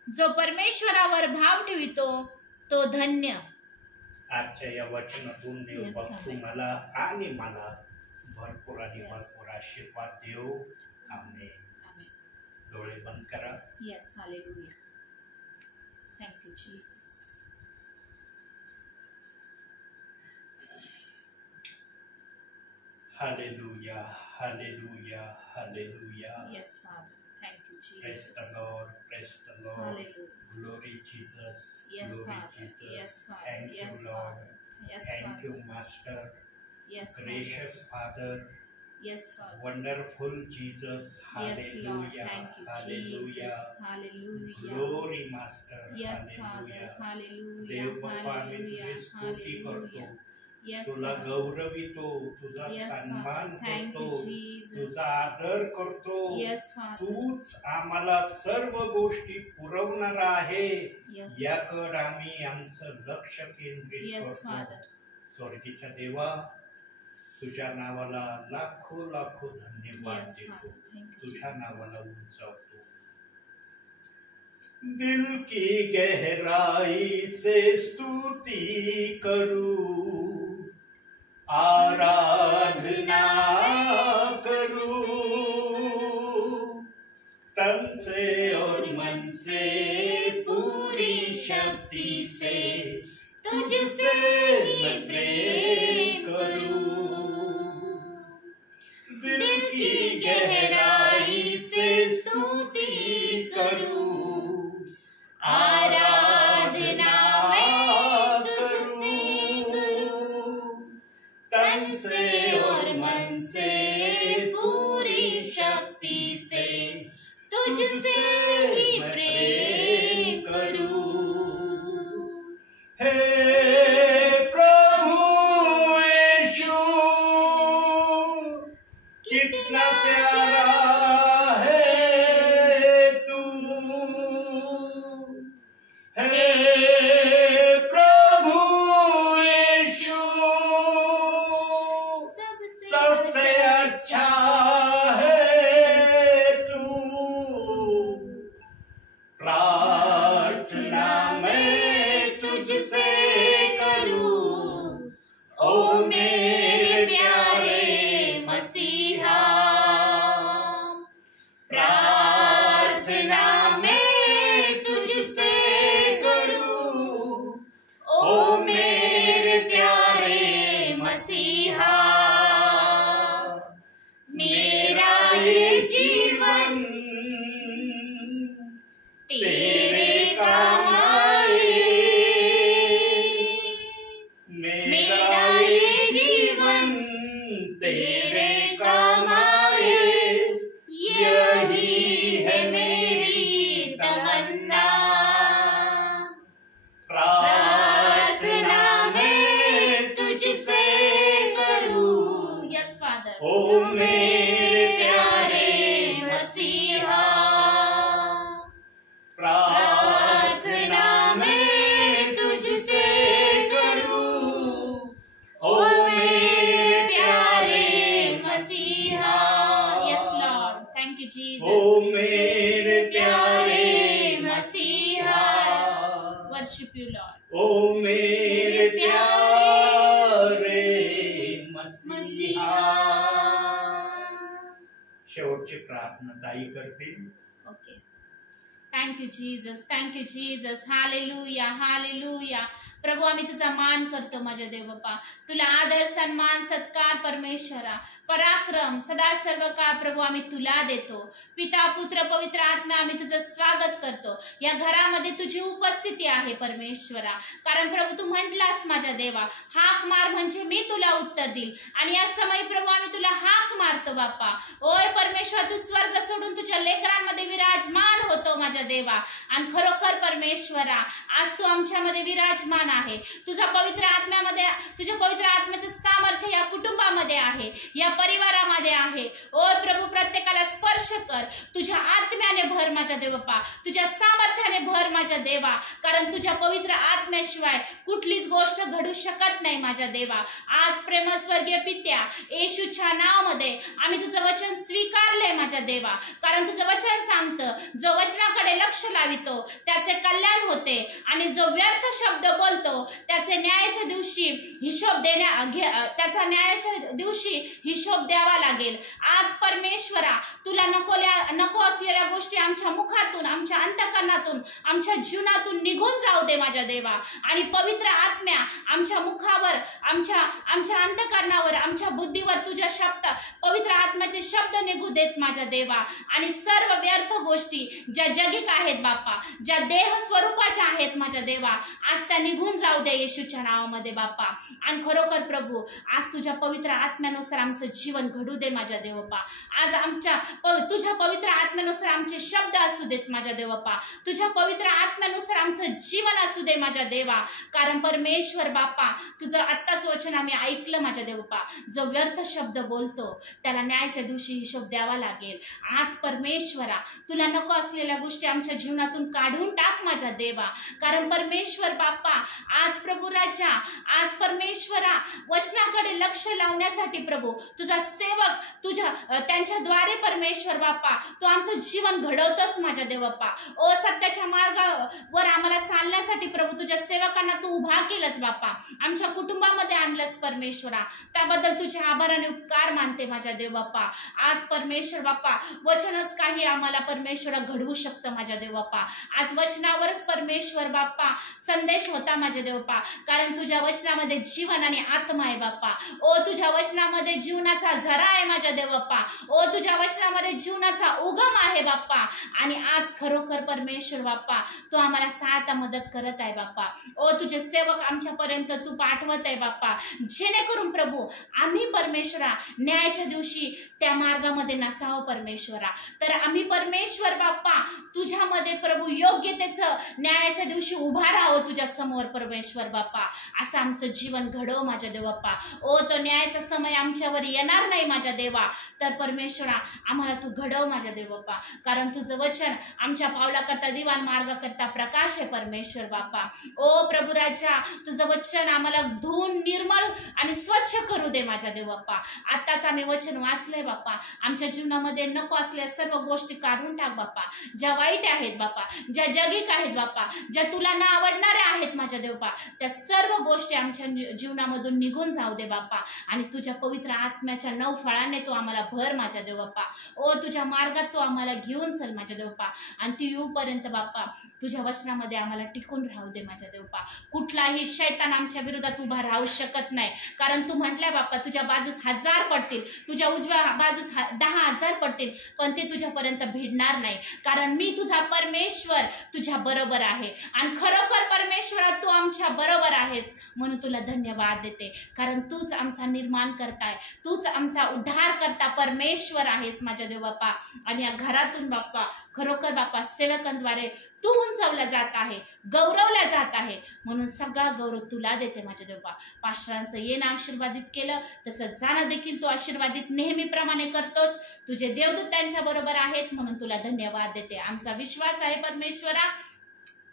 जो परमेश्वरावर भाव ठेवितो तो धन्य. आजच्या या वचनातून देवबाप तुम्हाला आणि मला भरपूर आणि भरपूर आशीर्वाद देव. आमेन. डोळे बंद करा. Yes hallelujah. Thank you Jesus. Hallelujah, hallelujah, hallelujah. Yes father. Thank you Praise the Jesus. Lord, praise the Lord. Hallelujah. Glory Jesus, Yes, glory Father. Jesus. Yes, Father. Thank Yes, you, Lord. Father. Yes, Thank Father. you, Master. Yes, Father. Gracious Father, Yes, Father. wonderful Jesus. Yes, Lord. Hallelujah, Thank you, hallelujah. Jesus. Hallelujah. Glory, Master. Yes, Father. Hallelujah. Hallelujah. देव बाप्पा, आम्ही Hallelujah. तुझी स्तुती करतो, Hallelujah. Yes, तुला Father. गौरवितो, तुझा Yes, सन्मान Father. Thank करतो, you, Jesus. तुझा आदर करतो. Yes, Father. तूच आम्हाला सर्व गोष्टी पुरवणार आहे, Yes. याकडे आम्ही आमचं लक्ष केंद्रित Yes, करतो. Father. स्वर्गीच्या देवा, तुझ्या नावाला लाखो लाखो धन्यवाद Yes, देतो, Father. Thank you, तुझ्या Jesus. नावाला उंचावतो. दिल की गहराई से स्तुति करूं, आराधना करूं, तन से और मन से पूरी शक्ति से तुझसे मैं प्रेम करूं. दिल की गहराई से स्तुति करूं, आराधना मैं तुझसे करूं, तन से और मन से पूरी शक्ति से तुझसे ही प्रेम करूं. हे प्रभु यीशु, कितना प्यारा है तू. हे प्रभु यीशु, सबसे अच्छा है तू. प्रार्थना मैं तुझसे करूं, ओ मेरे प्यारे मसीहा. प्रार्थना मैं तुझसे करूं, ओ मेरे प्यारे मसीहा. मेरा ये जीवन तेरे काम आए, मेरा ये जीवन तेरे काम आए, यही है मेरी तमन्ना. प्रार्थना मैं तुझसे करूं, Yes, Father. ओ मेरे प्यारे मसीहा. प्रार्थना मैं तुझसे करूं, ओ मेरे प्यारे मसीहा. Yes, Lord. Thank you, Jesus. ओ मेरे प्यारे मसीहा. Worship you, Lord. ओ मेरे प्यारे मसीहा. शेवटची प्रार्थना ताई करतील. Okay. Thank you, Jesus. Thank you, Jesus. Hallelujah. Hallelujah. प्रभू, आम्ही तुझा मान करतो माझ्या देव बाप्पा. तुला आदर, सन्मान, सत्कार परमेश्वरा, पराक्रम सदा सर्व काळ प्रभू आम्ही तुला देतो. पिता, पुत्र, पवित्र आत्मा, आम्ही तुझं स्वागत करतो. या घरामध्ये तुझी उपस्थिती आहे परमेश्वरा. कारण प्रभू तू म्हटलास माझ्या देवा, हाक मार म्हणजे मी तुला उत्तर देईल. आणि या समय प्रभू आम्ही तुला हाक मारतो बाप्पा. ओय परमेश्वर, तू स्वर्ग सोडून तुझ्या लेकरांमध्ये विराजमान होतो माझ्या देवा. आणि खरोखर परमेश्वरा, आज तू आमच्यामध्ये विराजमान आहे. तुझ्या पवित्र आत्म्यामध्ये, तुझ्या पवित्र आत्म्याचं सामर्थ्य या कुटुंबामध्ये आहे, या परिवारामध्ये आहे. ओ प्रभू, प्रत्येकाला स्पर्श कर. तुझ्या आत्म्याने भर माझ्या देवपा, तुझ्या सामर्थ्याने भर माझ्या देवा. कारण तुझ्या पवित्र आत्म्याशिवाय कुठलीच गोष्ट घडू शकत नाही माझ्या देवा. आज प्रेम स्वर्गीय पित्या, येशूच्या नावामध्ये आम्ही तुझं वचन स्वीकारले माझ्या देवा. कारण तुझं वचन सांगतं, जो वचनाकडे लक्ष लावितो त्याचे कल्याण होते, आणि जो व्यर्थ शब्द बोलतो त्याचे न्यायाच्या दिवशी हिशोब त्याचे त्याचा न्यायाच्या दिवशी हिशोब द्यावा लागेल. आज परमेश्वरा तुला नको असलेल्या गोष्टी आमच्या मुखातून, आमच्या अंतःकरणातून, आमच्या जीवनातून निघून जाऊ दे माझ्या देवा. आणि पवित्र आत्म्या आमच्या मुखावर, आमच्या अंतःकरणावर, आमच्या बुद्धीवर तुझ्या शब्द, पवित्र आत्म्याचे शब्द निघू देत माझ्या देवा. आणि सर्व व्यर्थ गोष्टी ज्या जगिक आहेत बाप्पा, ज्या देह स्वरूपाच्या आहेत माझ्या देवा, आज त्या निघून जाऊ दे येशूच्या नावामध्ये बाप्पा. आणि खरोखर प्रभू आज तुझ्या पवित्र आत्म्यानुसार आमचं जीवन घडू दे माझ्या देवप्पा. आज तुझ्या पवित्र आत्म्यानुसार आमचे शब्द असू देत माझ्या देवप्पा. तुझ्या पवित्र आत्म्यानुसार आमचं जीवन असू दे माझ्या देवा. कारण परमेश्वर बाप्पा तुझं आत्ताच वचन आम्ही ऐकलं माझ्या देवप्पा. जो व्यर्थ शब्द बोलतो त्याला न्यायाच्या दिवशी हिशोब द्यावा लागेल. आज परमेश्वरा तुला नको असलेल्या गोष्टी आमच्या जीवनातून काढून टाक माझ्या देवा. कारण परमेश्वर बाप्पा आज प्रभू राजा, आज परमेश्वरा वचनाकडे लक्ष लावण्यासाठी प्रभू तुझा सेवक त्यांच्याद्वारे परमेश्वर बाप्पा तू आमचं जीवन घडवतोस माझ्या देवप्पा. ओ सत्याच्या मार्गावर आम्हाला चालण्यासाठी प्रभू तुझ्या सेवकांना तू उभा केलंस बाप्पा, आमच्या कुटुंबामध्ये आणलंस परमेश्वरा. त्याबद्दल तुझे आभार आणि उपकार मानते माझ्या देव बाप्पा. आज परमेश्वर बाप्पा वचनच काही आम्हाला परमेश्वरा घडवू शकतं माझ्या देव बाप्पा. आज वचनावरच परमेश्वर बाप्पा संदेश होता माझ्या देव बाप्पा. कारण तुझ्या वचनामध्ये जीवन आणि आत्मा आहे बाप्पा. ओ तुझ्या वचनामध्ये जीवनाचा झरा आहे माझ्या देव बाप्पा. ओ तुझ्या वचनामध्ये जीवनाचा उगम आहे बाप्पा. आणि आज खरोखर परमेश्वर बाप्पा तू आम्हाला सहायता मदत करत आहे बाप्पा. ओ तुझे सेवक आमच्यापर्यंत तू पाठवत आहे बाप्पा, जेणेकरून प्रभू आम्ही परमेश्वरा न्यायाच्या दिवशी त्या मार्गामध्ये नसावं परमेश्वरा. तर आम्ही परमेश्वर बाप्पा तुझ्यामध्ये प्रभू योग्यतेचं न्यायाच्या दिवशी उभा राहावं तुझ्या समोर परमेश्वर बाप्पा. असं आमचं जीवन घडव माझ्या देव बाप्पा. ओ तो न्यायाचा समय आमच्यावर येणार नाही माझ्या देवा. तर परमेश्वरा आम्हाला तू घडव माझ्या देव बाप्पा. कारण तुझं वचन आमच्या पावलाकरता दिवा, मार्गाकरता प्रकाश आहे परमेश्वर बाप्पा. ओ प्रभू राजा तुझं वचन आम्हाला धुवून निर्मळ आणि स्वच्छ करू दे माझ्या देव बाप्पा. आताच आम्ही वचन वाचलंय बाप्पा. आमच्या जीवनामध्ये नको असलेल्या सर्व गोष्टी काढून टाक बाप्पा, ज्या वाईट आहेत बाप्पा, ज्या जगिक आहेत बाप्पा, ज्या तुला न आवडणाऱ्या आहेत माझ्या देव बाप्पा, त्या सर्व गोष्टी आमच्या जीवनामधून निघून जाऊ दे बाप्पा. आणि तुझ्या पवित्र आत्म्याच्या 9 फळांनी तू आम्हाला भर माझ्या देव बाप्पा. ओ तुझ्या मार्गात तू आम्हाला घेऊन चल माझ्या देव बाप्पा. आणि तू येऊपर्यंत बाप्पा तुझ्या वचनामध्ये आम्हाला टिकून राहू दे माझ्या देव बाप्पा. कुठलाही शैतान आमच्या विरोधात उभा राहू शकत नाही. कारण तू म्हटल्या बाप्पा तुझ्या बाजूस 1000 पडतील, तुझ्या उजव्या बाजूस 10,000 पडतील, पण ते तुझ्यापर्यंत भिडणार नाही. कारण मी तुझा परमेश्वर तुझ्या बरोबर आहे. आणि खरोखर परमेश्वरा तू आमच्या बरोबर आहेस म्हणून तुला धन्यवाद देते. कारण तूच आमचा निर्माण करताय, तूच आमचा उद्धार करता परमेश्वर आहेस माझ्या देव बाप्पा. आणि या घरातून बाप्पा खरोखर बाप्पा सेवकांद्वारे तू उंचावला जात आहे, गौरवला जात आहे. म्हणून सगळा गौरव तुला देते माझ्या देव बाप्पा. पास्टरांचं येणं आशीर्वादित केलं तसं जाणं देखील तू आशीर्वादित नेहमीप्रमाणे करतोस. तुझे देवदूत त्यांच्या बरोबर आहेत म्हणून तुला धन्यवाद देते. आमचा विश्वास आहे परमेश्वरा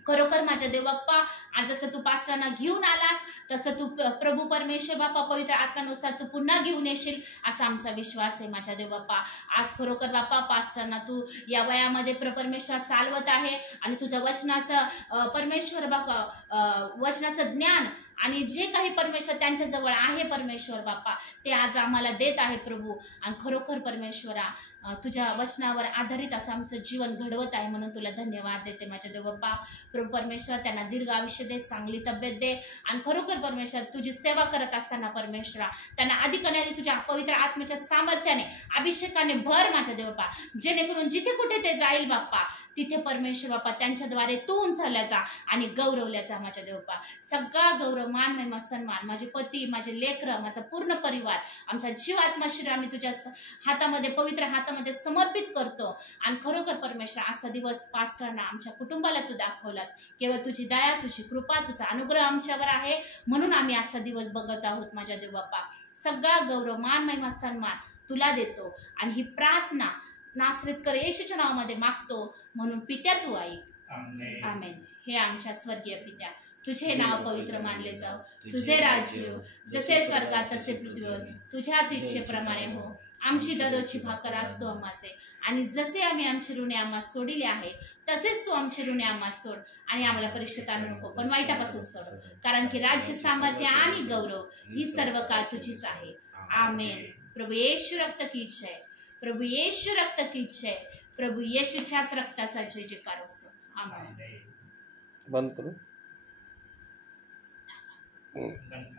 खरोखर माझ्या देव बाप्पा. आज जसं तू पास्टरांना घेऊन आलास तसं तू प्रभू परमेश्वर बाप्पा पवित्र आत्म्यानुसार तू पुन्हा घेऊन येशील असा आमचा विश्वास आहे माझ्या देव बाप्पा. आज खरोखर बाप्पा पास्टरांना तू या वयामध्ये परमेश्वर चालवत आहे. आणि तुझं वचनाचं परमेश्वर बाप्पा वचनाचं ज्ञान आणि जे काही परमेश्वर त्यांच्याजवळ आहे परमेश्वर बाप्पा ते आज आम्हाला देत आहे प्रभू. आणि खरोखर परमेश्वरा तुझ्या वचनावर आधारित असं आमचं जीवन घडवत आहे म्हणून तुला धन्यवाद देते माझ्या देव बाप्पा. प्रभू परमेश्वर त्यांना दीर्घ आयुष्य दे, चांगली तब्येत दे. आणि खरोखर परमेश्वर तुझी सेवा करत असताना परमेश्वरा त्यांना अधिक आणि तुझ्या पवित्र आत्म्याच्या सामर्थ्याने अभिषेकाने भर माझ्या देव बाप्पा. जेणेकरून जिथे कुठे ते जाईल बाप्पा तिथे परमेश्वर बाप्पा त्यांच्याद्वारे तू उंचावल्या जा आणि गौरवल्या जा माझ्या देव बाप्पा. सगळा गौरव, मान, महिमा, सन्मान माझे पती, माझे लेकरं, माझा पूर्ण परिवार, आमचा जीव, आत्मा, शरीर आम्ही तुझ्या हातामध्ये, पवित्र हातामध्ये समर्पित करतो. आणि खरोखर परमेश्वर आजचा दिवस पास्टरांना, आमच्या कुटुंबाला तू दाखवलास. केवळ तुझी दया, तुझी कृपा, तुझा अनुग्रह आमच्यावर आहे म्हणून आम्ही आजचा दिवस बघत आहोत माझ्या देव बाप्पा. सगळा गौरव, मान, महिमा, सन्मान तुला देतो. आणि ही प्रार्थना नासरीतकर येशूच्या नावामध्ये मागतो म्हणून पित्या तू ऐक. आमेन. हे आमच्या स्वर्गीय पित्या, तुझे नाव पवित्र मानले जाव, तुझे राज्य जसे स्वर्गात तसे पृथ्वीवर तुझ्याच इच्छेप्रमाणे हो. आमची दररोजची भाकर असतो आम्हाचे, आणि जसे आम्ही आमचे ऋणी आम्हास सोडिले आहे तसेच तू आमचे ऋणी आम्हास सोड, आणि आम्हाला परीक्षेत आणू नको पण वाईटापासून सोड, कारण की राज्य, सामर्थ्य आणि गौरव ही सर्व काळ तुझीच आहे. आमेन. प्रभू येशू रक्त की जय, प्रभू येशू रक्त की जय, प्रभू येशूच्याच रक्ताचा जय जयकार असो. आमेन. बंद करू. बंद.